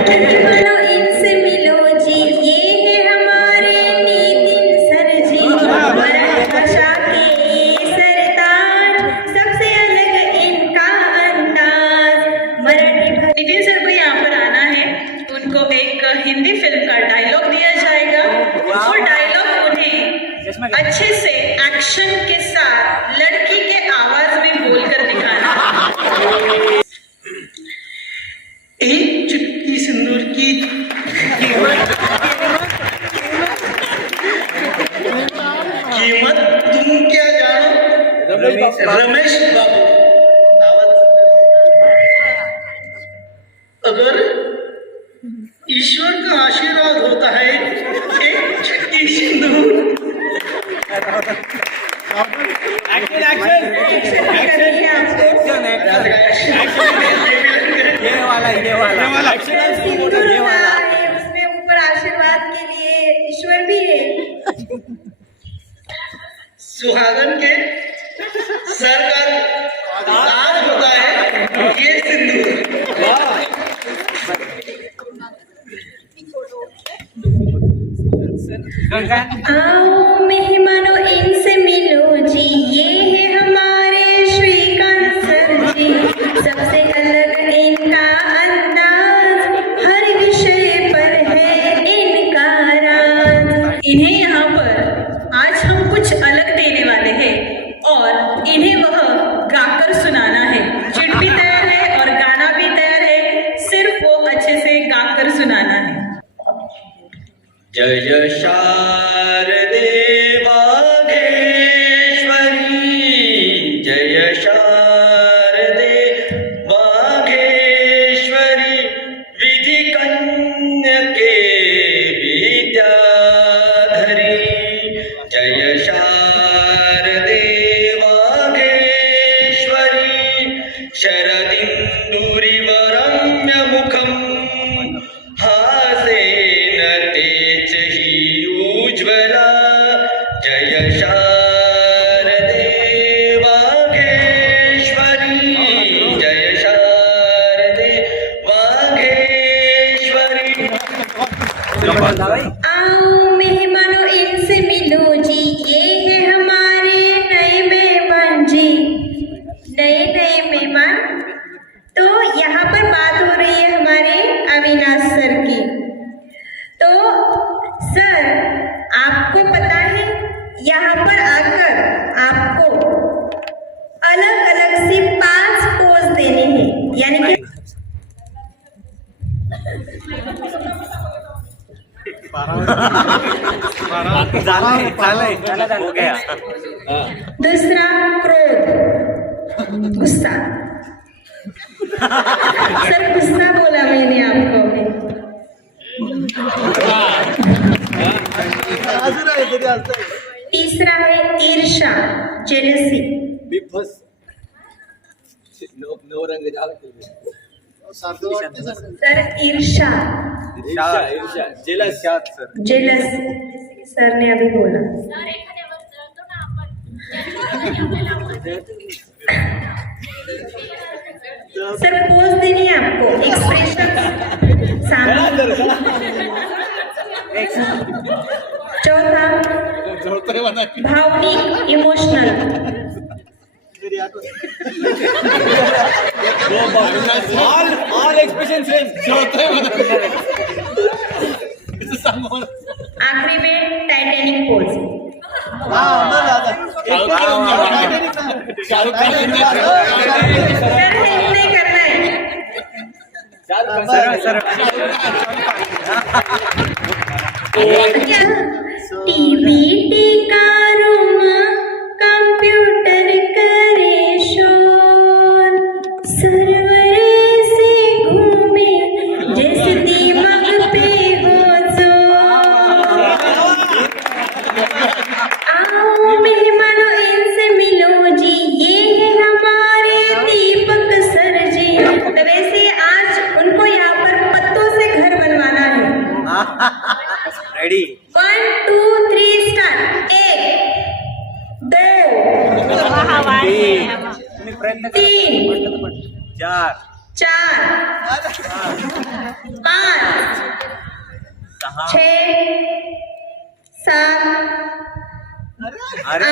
मेहमानों इनसे मिलो जी, ये है हमारे नितिन सर जी. मराठी भाषा के ये सरताज, सबसे अलग इनका अंदाज. नितिन सर को यहाँ पर आना है. उनको एक हिंदी फिल्म का डायलॉग दिया जाएगा. वो डायलॉग उन्हें अच्छे से एक्शन के साथ लड़की के आवाज में बोलकर दिखाना है. एक चुटकी सिंदूर की कीमत तुम क्या जानो. रमेश बाबू. अगर ईश्वर का आशीर्वाद होता है एक चुटकी सिंदूर. उसमें ऊपर आशीर्वाद के लिए ईश्वर भी है. सुहागन के सर का ताज होता है ये सिंदूर. आओ मेहमानों इनसे मिलो जी, ये है हमारे श्रीकांत सर जी. सबसे अलग इनका अंदाज, हर विषय पर है इनका राज. इन्हें यहाँ पर आज हम कुछ अलग देने वाले हैं और इन्हें वह गाकर सुनाना है. चिट भी तैयार है और गाना भी तैयार है. सिर्फ वो अच्छे से गाकर सुनाना है. जय शारदे वागेश्वरी, जय शारदे वागेश्वरी. विधि कन्यके विद्याधरी, जय शारदे वागेश्वरी. शरदिन्दुरिव रम्यमुखम् हासेन तेजहि उज्ज्वला. जय शारदे वागेश्वरी, जय शारदे वागेश्वरी. आओ मेहमानों इनसे मिलो जी, ये है हमारे नए मेहमान जी. नए मेहमान. तो यहाँ पर बात हो रही है हमारे अविनाश सर की. तो सर आपको पता है यहाँ पर आकर आपको अलग अलग सी 5 पोज देने हैं. यानी कि दूसरा क्रोध, गुस्सा. सर गुस्सा बोला मैंने आपको अभी. तीसरा है ईर्ष्या, जेलसी. सर ईर्षा, जेलस सर ने अभी बोला। सर पोज देनी है आपको, एक्सप्रेशन चौथा भावनिक, इमोशनल। आखिरी में टाइटैनिक पोज। सर हेल्प नहीं करना है। टीवी टीका रूम, कंप्यूटर करे शोर, सर्वर से घूमे जैसे दिमाग पे हो जोर। आओ मेहमानों इनसे मिलो जी, ये है हमारे दीपक सर जी। तो वैसे आज उनको यहाँ पर पत्तों से घर बनवाना है। रेडी 1 2 3 स्टार्ट। 1 2 3 चार 4 5 6 7 8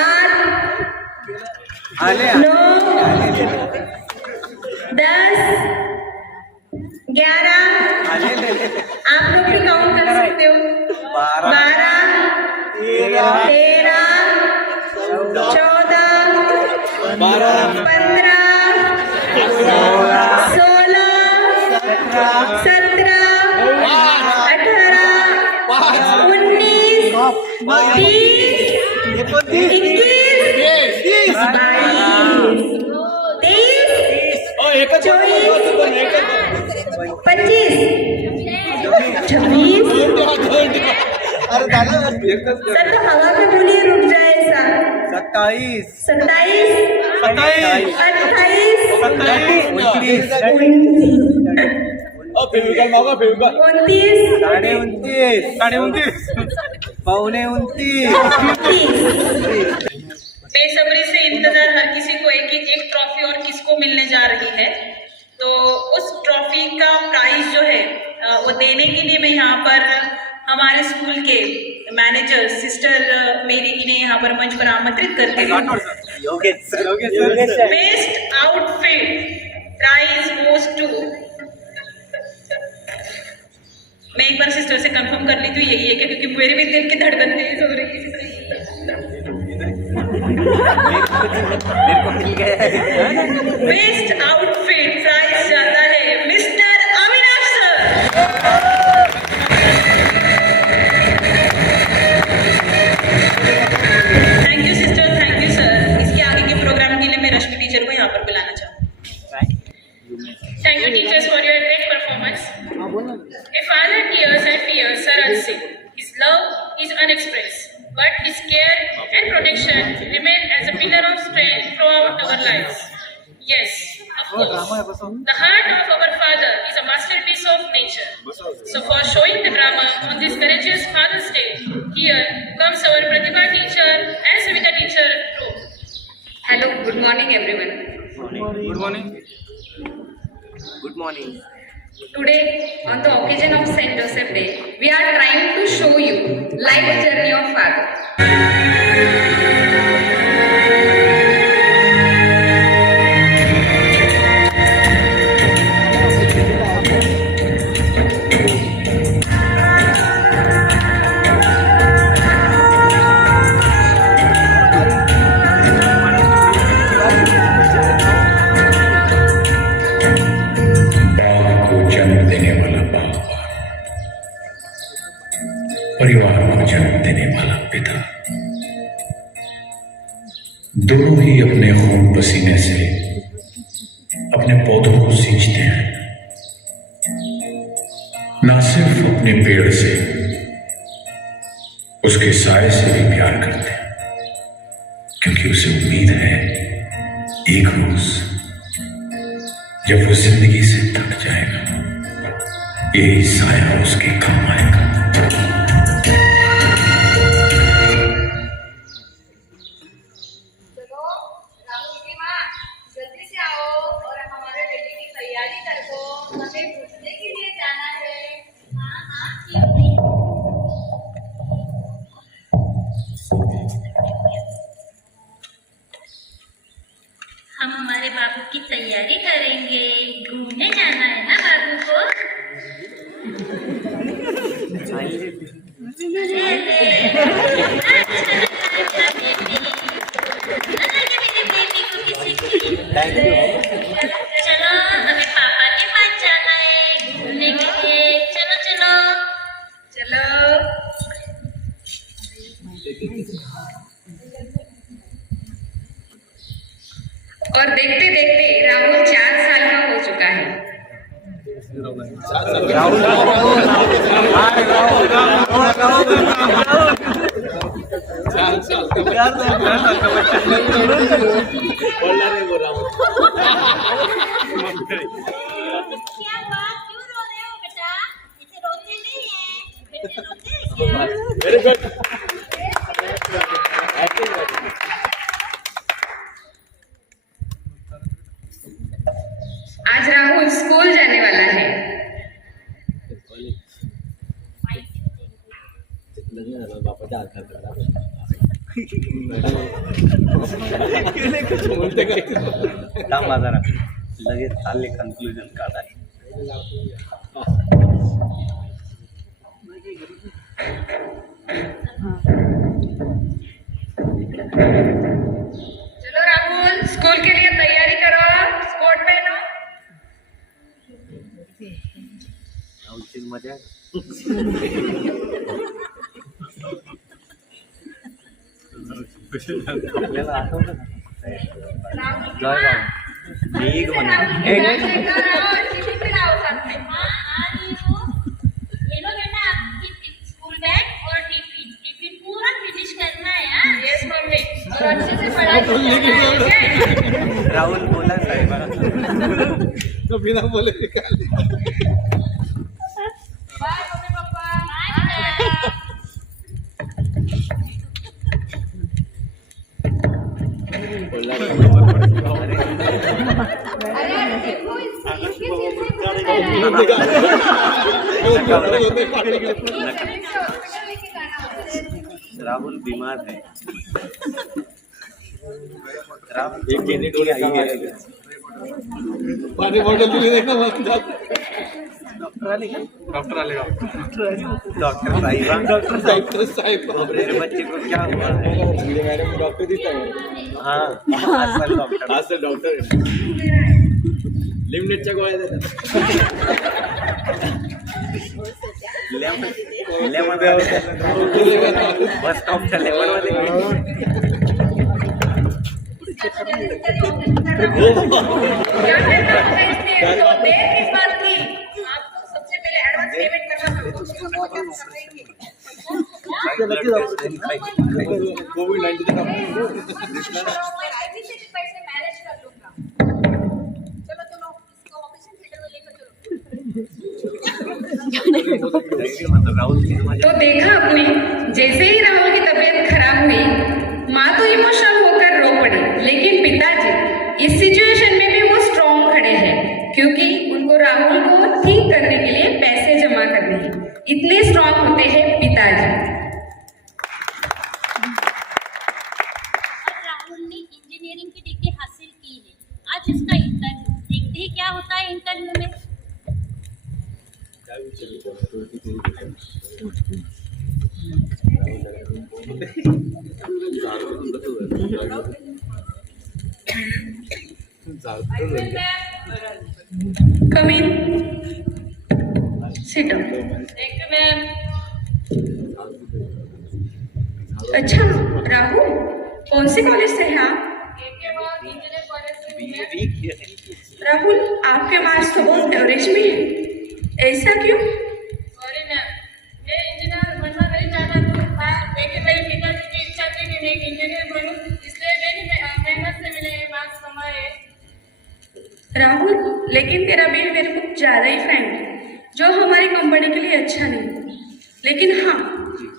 9 10 11। आप लोग भी काउंट कर सकते हो। 12 13 14 15 16 17 18 19 20 21 22 23 24 25 सर तो हवा में बोलिए, रुक जाए ऐसा। 27 27 28 29 पौने 29 बेसब्री से इंतजार हर किसी को है कि एक ट्रॉफी और किसको मिलने जा रही है। तो उस ट्रॉफी का प्राइज जो है वो देने के लिए मैं यहाँ पर हमारे स्कूल के मैनेजर सिस्टर मेरी इन्हें यहाँ पर मंच पर आमंत्रित करते हैं। Best outfit prize goes to, मैं एक बार सिस्टर से कंफर्म कर ली थी यही है क्या, क्योंकि मेरे भी दिल की धड़कन तेज हो रही है। बेस्ट आउटफिट प्राइज जाता है मिस्टर Avinash sir. Thank you sister, thank you sir. इसके आगे के प्रोग्राम के लिए मैं रश्मि टीचर को यहाँ पर बुलाना चाहूँ। Thank you, teachers, for your great performance. A father tears and fears are unseen. His love is unexpressed, but his care and protection remain as a pillar of strength throughout our lives. Yes, of course, the heart of our father is a masterpiece of nature. So, for showing the drama on this courageous Father's Day, here comes our Pratibha teacher and Savita teacher group. Hello, good morning everyone. Good morning. Good morning. Today, on the occasion of St. Joseph Day, we are trying to show you life journey of Father. परिवार को जन्म देने वाला पिता, दोनों ही अपने खून पसीने से अपने पौधों को सींचते हैं। ना सिर्फ अपने पेड़ से, उसके साए से भी प्यार करते हैं, क्योंकि उसे उम्मीद है एक रोज जब वो जिंदगी से थक जाएगा, यही साया उसके काम आएगा। चलो राहुल की माँ, जल्दी से आओ और हमारे बेटे की तैयारी कर दो, हमें घूमने के लिए जाना है। हाँ हाँ ठीक है। हम हमारे बाबू की तैयारी करेंगे, घूमने जाना है ना बाबू को। चलो हमें पापा के पास जाना है घूमने के लिए, चलो चलो चलो। और देखते देखते राहुल 4 साल का हो चुका है। क्या बात, क्यों रो रहे हो बेटा? इसे रोते नहीं है, बेटे रोते हैं क्या? आज राहुल स्कूल जाने वाला है। लगेच चालले कन्क्लुजन काढाय. चलो राहुल, स्कूल के लिए तैयारी करो, स्पोर्ट पहनो। राहुलची मजा आपल्याला आठवलं ना जय राहुल एक ये लो बेटा आपकी स्कूल बैग और टिफिन, टिफिन पूरा फिनिश करना है। हाँ यस मम्मी, और अच्छे से पढ़ाई करना है। राहुल बोला साहेब तो बिना बोले निकाल बाय मम्मी पापा। बाय। अरे देखो इसके राहुल बीमार है. राहुल एक जेनेटोरी आई है. पानी बॉटल दिली नाही ना मला. डॉक्टर आले का? डॉक्टर आले डॉक्टर साहिब डॉक्टर बच्चे को क्या हुआ है? मॅडम डॉक्टर दिसत हाँ असल डॉक्टर असं डॉक्टर लिमनेटच्या गोळ्या देतात. बस स्टॉपच्या लेवलमध्ये आपको सबसे पहले एडवांस पेमेंट करना कोविड-19 पैसे मैनेज कर लूंगा. चलो चलो इसको ऑपरेशन थिएटर में लेकर चलो. राहुल तो देखा आपने, जैसे ही राहुल की तबीयत खराब हुई, माँ तो इमोशनल होकर रो पड़ी, लेकिन पिताजी इस सिचुएशन में भी वो स्ट्रॉन्ग खड़े हैं, क्योंकि उनको राहुल को ठीक करने के लिए पैसे जमा करने हैं. इतने स्ट्रॉन्ग होते हैं पिताजी. राहुल ने इंजीनियरिंग की डिग्री हासिल की है। आज उसका इंटरव्यू, देखते ही क्या होता है इंटरव्यू में। Come in. Sit down. Thank you ma'am. अच्छा राहुल, कौन से कॉलेज से हैं आप? इंजीनियर कॉलेज से हूँ मैं. राहुल, आपके मार्क्स तो बहुत एवरेज में है, ऐसा क्यों? सॉरी मैम, मैं इंजीनियर बनना नहीं चाहता था, लेकिन मेरे पिताजी की इच्छा थी कि मैं एक इंजीनियर बनूं, इसलिए मैंने मेहनत से मेरे मार्क्स कमाए. राहुल, लेकिन तेरा बिहेवियर कुछ ज़्यादा ही फ्रैंक है, जो हमारी कंपनी के लिए अच्छा नहीं। लेकिन हाँ,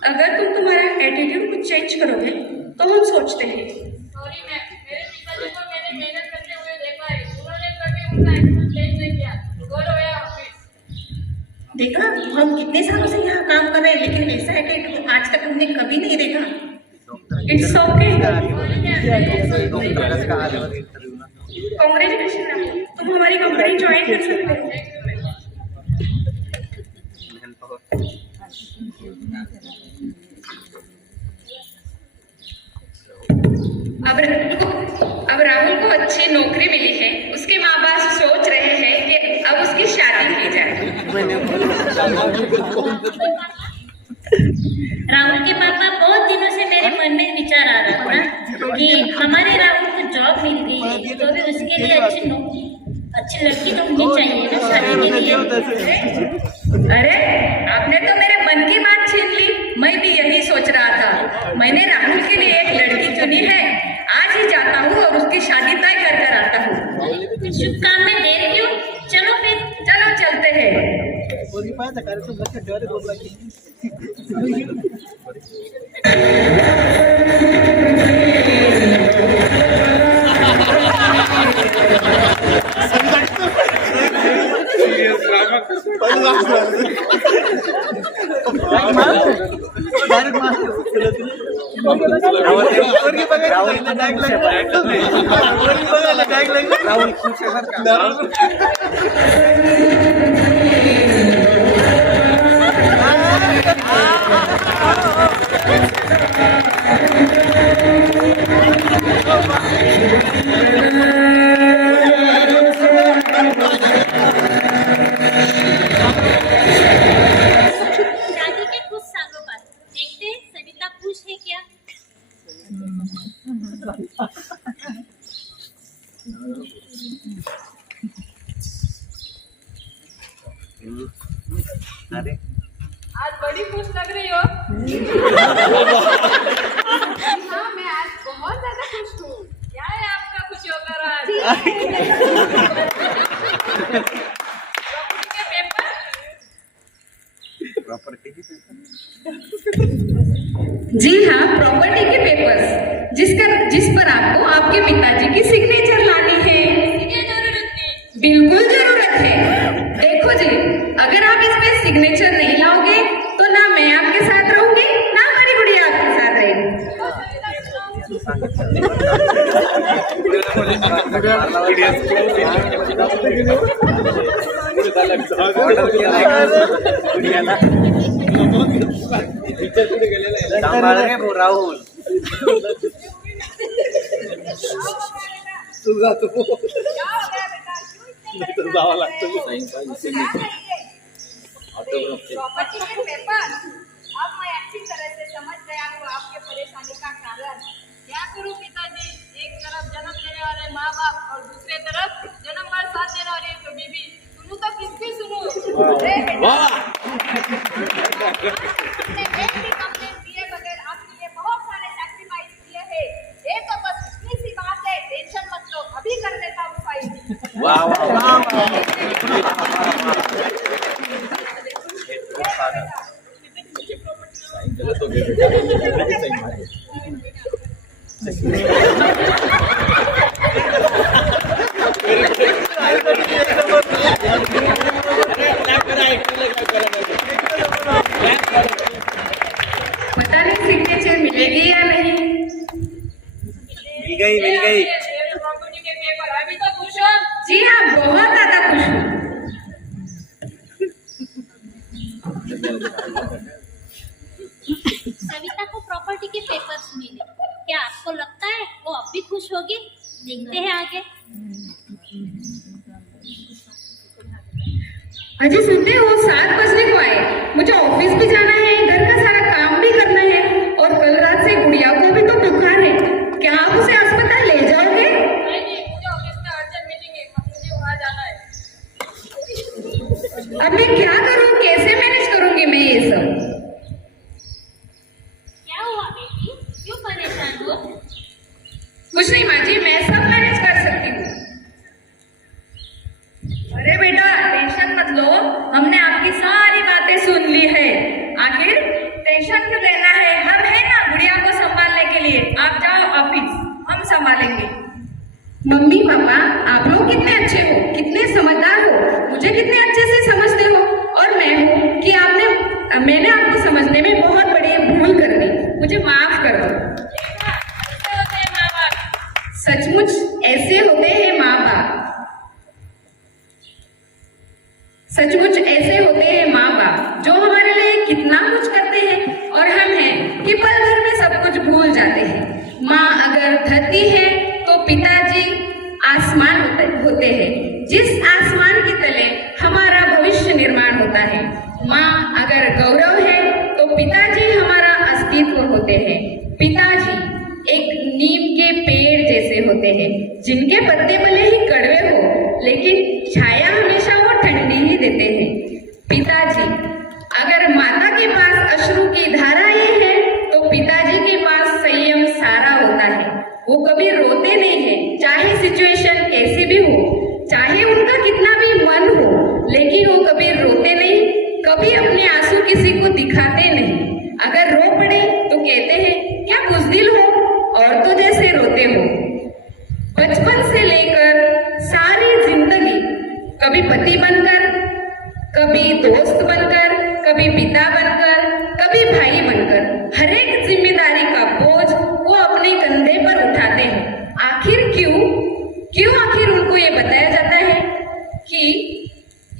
अगर तुम तुम्हारा एटीट्यूड कुछ चेंज करोगे तो हम सोचते हैं। सॉरी मैम, मेरे पिताजी को मैंने मेहनत करते हुए देखा है, उन्होंने कभी उनका एटीट्यूड चेंज नहीं किया। Go to your office. देखा, हम कितने सालों से यहाँ काम कर रहे हैं, लेकिन ऐसा एटीट्यूड आज तक हमने कभी नहीं देखा। It's okay. कांग्रेचुलेशन राहुल, तुम हमारी कंपनी ज्वाइन कर सकते हो। अब राहुल को अच्छी नौकरी मिली है, उसके माँ बाप सोच रहे हैं कि अब उसकी शादी की जाए। राहुल के पापा, बहुत दिनों से मेरे मन में विचार आ रहा था कि हमारे राहुल को जॉब मिल गई है तो भी उसके लिए अच्छी लड़की तो होनी चाहिए ना शादी के लिए। अरे, आपने तो मेरे मन की बात छीन ली। मैं भी यही सोच रहा था। मैंने राहुल के लिए एक लड़की चुनी है, आज ही जाता हूँ और उसकी शादी तय कर कर आता हूँ। शुभ काम में देर क्यों? चलो फिर। चलो चलते हैं। शादी के कुछ सालों बाद देखते हैं सविता खुश है क्या। आज बड़ी खुश लग रही हो। हाँ, मैं आज बहुत ज्यादा खुश हूँ। क्या है आपका खुशी होकर आज? प्रॉपर्टी के पेपर? जी हाँ, प्रॉपर्टी के पेपर्स, जिस पर आपको आपके पिताजी की सिग्नेचर लानी है। बिल्कुल जरूरत है। देखो जी, अगर आप इसमें सिग्नेचर नहीं लाओगे तो ना मैं आपके साथ रहूंगी, ना हमारी गुड़िया आपके साथ रहेगी। राहुल प्रॉपर्टी के पेपर, अब मैं अच्छी तरह से समझ गया हूँ आपके परेशानी का कारण। क्या करूँ पिताजी, एक तरफ जन्म देने वाले माँ बाप और दूसरे तरफ जन्म भर साथ देने वाली तो बीबी, सुनूं तो किसकी सुनूं? अपने बेट की कंप्लेंट किए बगैर आपके लिए बहुत सारे सैक्रिफाइस किए हैं। ये तो बस इतनी सी बात है, टेंशन मत लो, अभी कर देता हूँ फाइल। पता नहीं सिग्नेचर मिलेगी या नहीं। मिल गई। प्रॉपर्टी के पेपर, अभी तो खुश हो? जी हाँ, बहुत ज्यादा खुश हूँ। सविता को प्रॉपर्टी के पेपर्स मिले, क्या आपको लगता है वो अब भी खुश होगी? देखते हैं आगे। अजय सुनते हो, 7 बजने को आए। मुझे ऑफिस भी जाना है, घर का सारा काम भी करना है और कल रात से गुड़िया को भी तो बुखार है। क्या आप उसे अस्पताल ले जाओगे? नहीं, मुझे ऑफिस में अर्जेंट मीटिंग है, मुझे वहाँ जाना है। अब मैं क्या करूँ, कैसे मैनेज करूँगी मैं ये सब? क्या हुआ बेटी, क्यों परेशान हो? कुछ नहीं माँ जी, मैं सब मैनेज कर सकती हूँ। ट्यूशन क्यों देना है, हम है ना गुड़िया को संभालने के लिए, आप जाओ ऑफिस, हम संभालेंगे। मम्मी पापा, आप लोग कितने अच्छे हो, कितने समझदार हो, मुझे कितने अच्छे से समझते हो, और मैं हूँ कि मैंने आपको समझने में बहुत बड़ी भूल कर दी, मुझे माफ कर दो। सचमुच ऐसे होते हैं माँ बाप, सचमुच ऐसे होते हैं माँ बाप जो हमारे लिए कितना कुछ करते हैं, और हम हैं कि पल भर में सब कुछ भूल जाते हैं। माँ अगर धरती है तो पिताजी आसमान होते हैं, जिस आसमान के तले हमारा भविष्य निर्माण होता है। माँ अगर गौरव है तो पिताजी हमारा अस्तित्व होते हैं। पिताजी एक नीम के पेड़ जैसे होते हैं, जिनके पत्ते भले ही कड़वे हो लेकिन छाया हमेशा वो ठंडी ही देते हैं। पिताजी अगर माता के पास अश्रु की धाराएं हैं तो पिताजी के पास संयम सारा होता है। वो कभी रोते नहीं है, चाहे सिचुएशन कैसी भी हो, चाहे उनका कितना भी मन हो, लेकिन वो कभी रोते नहीं, कभी अपने आंसू किसी को दिखाते नहीं। अगर रो पड़े तो कहते हैं क्या बुज़दिल हो, और तो जैसे रोते हो। बचपन से लेकर सारी जिंदगी कभी पति बनकर, कभी दोस्त बनकर, कभी पिता बनकर, कभी भाई बनकर, हर एक जिम्मेदारी का बोझ वो अपने कंधे पर उठाते हैं। आखिर क्यों आखिर उनको ये बताया जाता है कि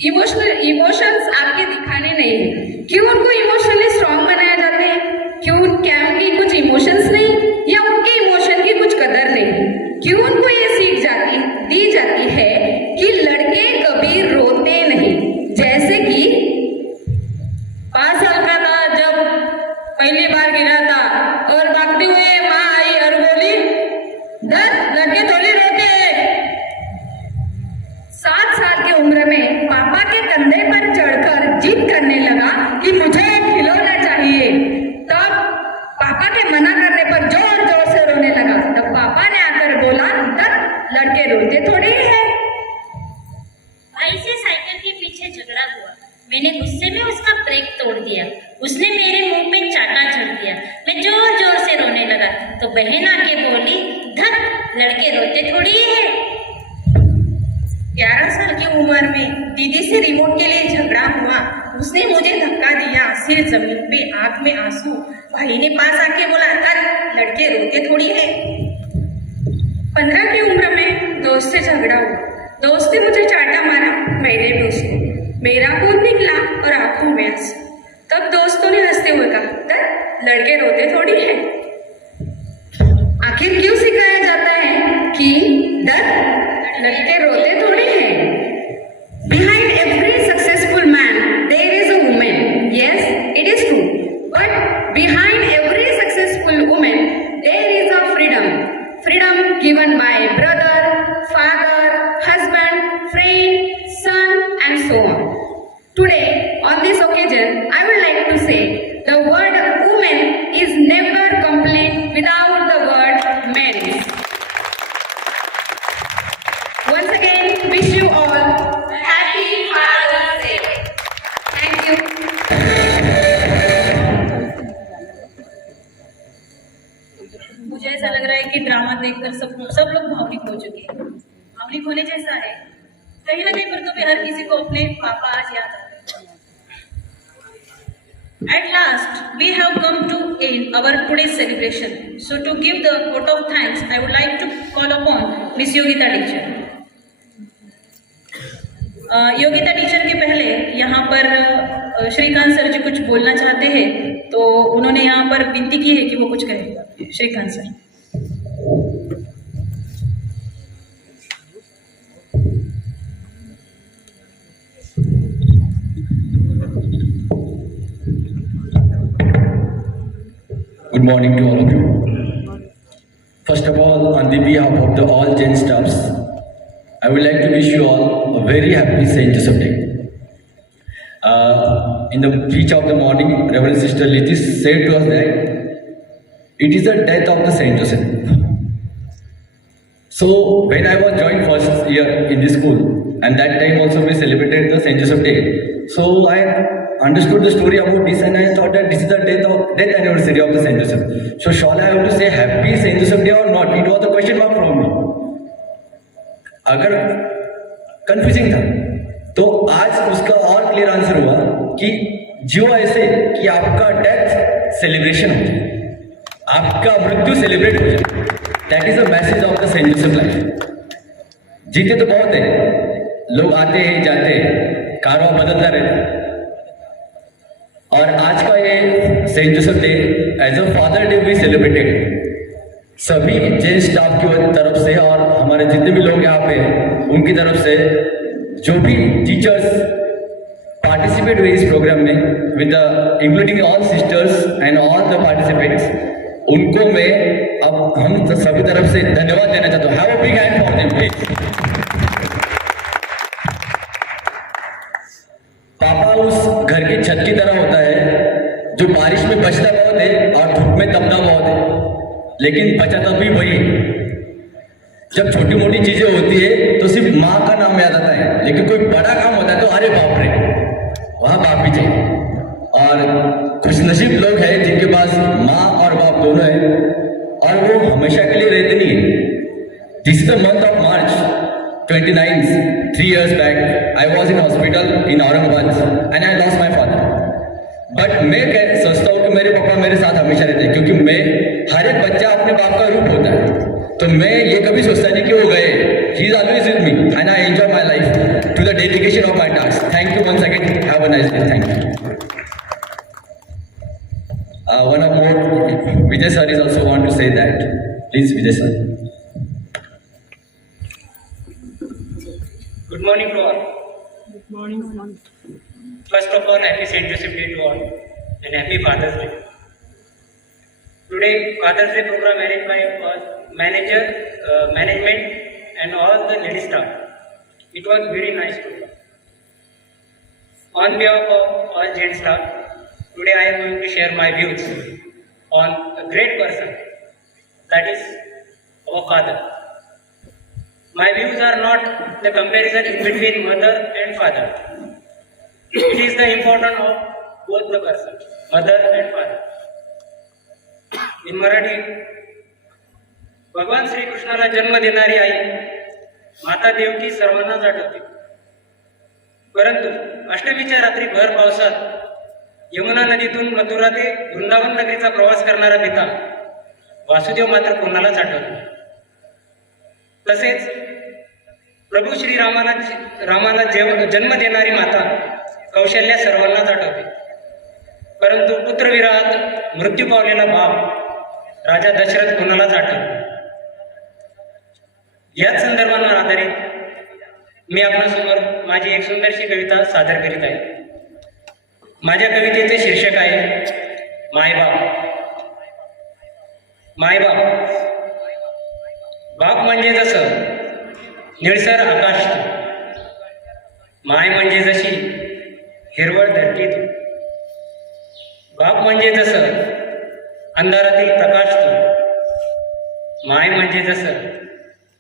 इमोशंस आपके दिखाने नहीं है? क्यों उनको इमोशनली स्ट्रांग बनाया जाता है? क्या उनकी कुछ इमोशंस नहीं, या उनके इमोशन की कुछ कदर नहीं? क्यों उनको ये सीख दी जाती है कि लड़के कभी रोते नहीं? जैसे कि 5 साल का था जब पहली बार गिरा था और भागते हुए माँ आई और बोली लड़के थोड़ी रोते हैं। 7 साल की उम्र में पापा के कंधे पर चढ़कर जिद करने लगा कि मुझे खिलौना चाहिए। तब पापा के मना करने पर जोर जोर से रोने लगा। तब पापा ने आकर बोला लड़के रोते थोड़ी है। भाई से साइकिल के पीछे झगड़ा हुआ, मैंने गुस्से में उसका ब्रेक तोड़ दिया, उसने मेरे मुंह पे चाटा चढ़ दिया, मैं जोर जोर से रोने लगा तो बहन आके बोली लड़के रोते थोड़ी है। 11 साल की उम्र में दीदी से रिमोट के लिए झगड़ा हुआ, उसने मुझे धक्का दिया, सिर जमीन पे, आंख में आंसू। भाई ने पास आके बोला लड़के रोते थोड़ी है। 15 की उम्र में दोस्त से झगड़ा हुआ, दोस्त ने मुझे चाटा मारा, मैंने भी उसको, मेरा खून निकला और आंखों में आंसू। तब दोस्तों ने हंसते हुए कहा लड़के रोते थोड़ी है। आखिर क्यों सिखाया जाता है कि लड़के रोते थोड़ी है? Behind every successful man there is a woman. Yes, it is true. But behind every successful woman there is a freedom. Freedom given by brother, father, husband, friend, son, and so on. Today, on this occasion, I would like to say the word woman is never complete without the word men. Once again, wish you all happy Father's Day. Thank you. मुझे ऐसा लग रहा है कि ड्रामा देखकर सब लोग भावनिक हो चुके हैं। भावनिक होने जैसा है, कहीं ना कहीं पर तो हर किसी को अपने पापा आज याद आते हैं। At last, we have come to end our today's celebration. So to give the vote of thanks, I would like to call upon Miss Yogita teacher. Yogita टीचर के पहले यहाँ पर श्रीकांत सर जी कुछ बोलना चाहते हैं, तो उन्होंने यहाँ पर विनती की है कि वो कुछ कहें। Srikanth sir. Good morning to all of you. First of all, on the behalf of the all Gen staffs, I would like to wish you all a very happy Saint Joseph Day. In the preach of the morning, Reverend Sister Litis said to us that it is the death of the Saint Joseph. So when I was joined first year in this school, and that time also we celebrated the Saint Joseph Day. So I understood the story about this and I thought that this is the death anniversary of the Saint Joseph. So shall I have to say happy Saint Joseph Day or not? It was a question mark from me. अगर कंफ्यूजिंग था तो आज उसका और clear answer हुआ कि जियो ऐसे कि आपका डेथ सेलिब्रेशन हो जाए, आपका मृत्यु सेलिब्रेट हो जाए. That is the message of the Saint Joseph life. जीते तो बहुत है, लोग आते हैं जाते हैं, कारवा बदलता रहता है. और आज का ये Saint Joseph day as a father day भी सेलिब्रेटेड सभी जेल स्टाफ की तरफ से और हमारे जितने भी लोग यहाँ पे हैं उनकी तरफ से, जो भी टीचर्स पार्टिसिपेट हुए इस प्रोग्राम में with including all sisters and all the participants, उनको मैं अब हम सभी तरफ से धन्यवाद देना चाहता हूँ. Have a big hand for them please. पापा उस घर की छत की तरह होता है जो बारिश में बचता बहुत है और धूप में तपता बहुत है, लेकिन बचाता भी वही. जब छोटी मोटी चीजें होती है तो सिर्फ माँ का नाम याद आता है, लेकिन कोई बड़ा काम होता है तो अरे बाप रे, वहां बाप भी चाहिए. और खुशनसीब लोग हैं जिनके पास माँ और बाप दोनों है और वो हमेशा के लिए रहते नहीं है. This is the month of March 29, 3 years back, I was in hospital in Aurangabad and I lost my father. But मैं सोचता हूँ कि मेरे पापा मेरे साथ हमेशा रहते हैं, क्योंकि मैं हर एक बच्चा अपने बाप का रूप होता है. तो मैं ये कभी सोचता नहीं कि वो गए. He is always with me and I enjoy my life to the dedication of my task. Thank you once again. Have a nice day. Thank you. One of more, Vijay sir is also want to say that. Please, Vijay sir. Good morning to all. Good morning. First of all, happy Saint Joseph Day to all and happy Father's Day. Today, Father's Day program arranged by manager, management and all the lady staff. It was very nice program. On behalf of all gent staff, today I am going to share my views on a great person, that is our father. My views are not the comparison in between mother and father. It is the importance of both the person, mother and father. In Marathi, भगवान श्री कृष्णाला जन्म देणारी आई माता देवकी सर्वांनाच आठवते. परंतु अष्टमीच्या रात्री भर पावसात यमुना नदीतून मथुरा ते वृंदावन नगरीचा प्रवास करणारा पिता वासुदेव मात्र कोणालाच आठवत नाही. तसेच प्रभू श्री रामाला जन्म देणारी माता कौशल्या सर्वांनाच आठवते. परंतु पुत्रविरहात मृत्यू पावलेला बाप राजा दशरथ कोणालाच आठवत. याच संदर्भांवर आधारित मी आपल्यासमोर माझी एक सुंदरशी कविता सादर करीत आहे. माझ्या कवितेचे शीर्षक आहे मायबाप. मायबाप. बाप म्हणजे जसं निळसर आकाश तू, माय म्हणजे जशी हिरवळ धरती तू. बाप म्हणजे जसं अंधारातील प्रकाश तू, माय म्हणजे जसं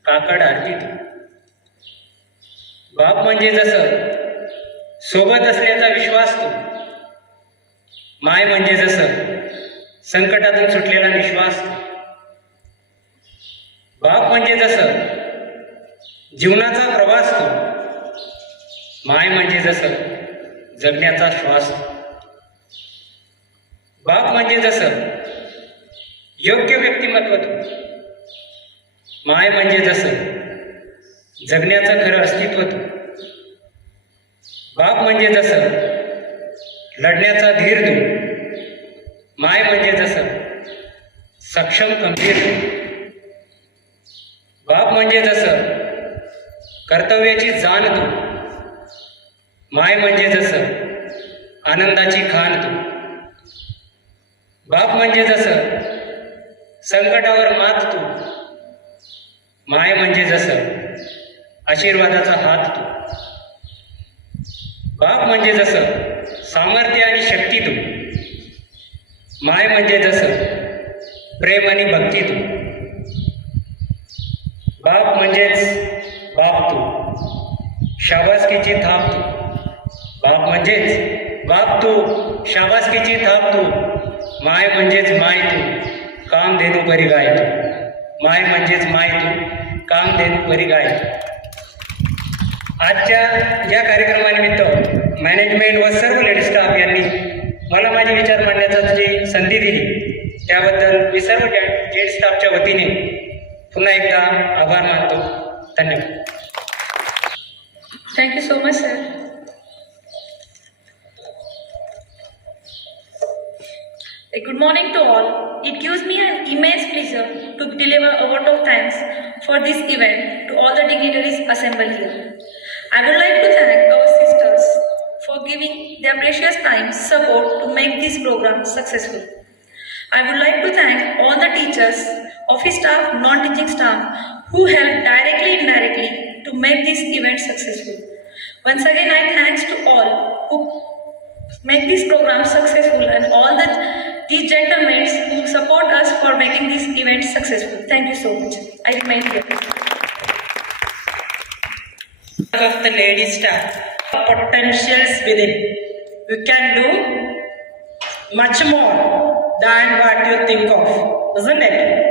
काकड आरती तू. बाप म्हणजे जसं सोबत असल्याचा विश्वास तू, माय म्हणजे जसं संकटातून सुटलेला निश्वास तू. बाप म्हणजे जसं जीवनाचा प्रवास तू, माय म्हणजे जसं जगण्याचा श्वास तू. बाप म्हणजे जसं योग्य व्यक्तिमत्व तू, माय म्हणजे जसं जगण्याचं खरं अस्तित्व तू. बाप म्हणजे जसं लढण्याचा धीर तू, माय म्हणजे जसं सक्षम गंभीर तू. बाप म्हणजे जसं कर्तव्याची जाण तू, माय म्हणजे जसं आनंदाची खाण तू. बाप म्हणजे जसं संकटावर मात तू, माय म्हणजे जसं आशीर्वादाचा हात तू. बाप म्हणजे जसं सामर्थ्य आणि शक्ती तू, माय म्हणजे जसं प्रेम आणि भक्ती तू. बाप म्हणजेच बाप तू, शाबासकीची थाप तू. बाप म्हणजेच बाप तू शाबासकीची थाप तू माय म्हणजेच माय तू काम धेनू परी गाय तू माय म्हणजेच माय तू काम धेनू परी गाय. आजच्या या कार्यक्रमानिमित्त मॅनेजमेंट व सर्व लेडी स्टाफ यांनी मला माझे विचार मांडण्याची जी संधी दिली त्याबद्दल मी सर्व जेड स्टाफच्या वतीने पुन्हा एकदा आभार मानतो. धन्यवाद. Thank you so much, sir. Good morning to all. It gives me an immense pleasure to deliver a vote of thanks for this event to all the dignitaries assembled here. I would like to thank our sisters for giving their precious time, support to make this program successful. I would like to thank all the teachers, office staff, non-teaching staff who helped directly and indirectly to make this event successful. Once again, I thanks to all who make this program successful and all these gentlemen who support us for making this event successful. Thank you so much. I remain here. Of the lady staff, potentials within. You can do much more than what you think of, isn't it?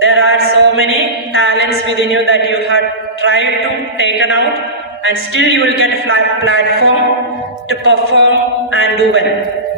There are so many talents within you that you have tried to take out, and still you will get a flat platform to perform and do well.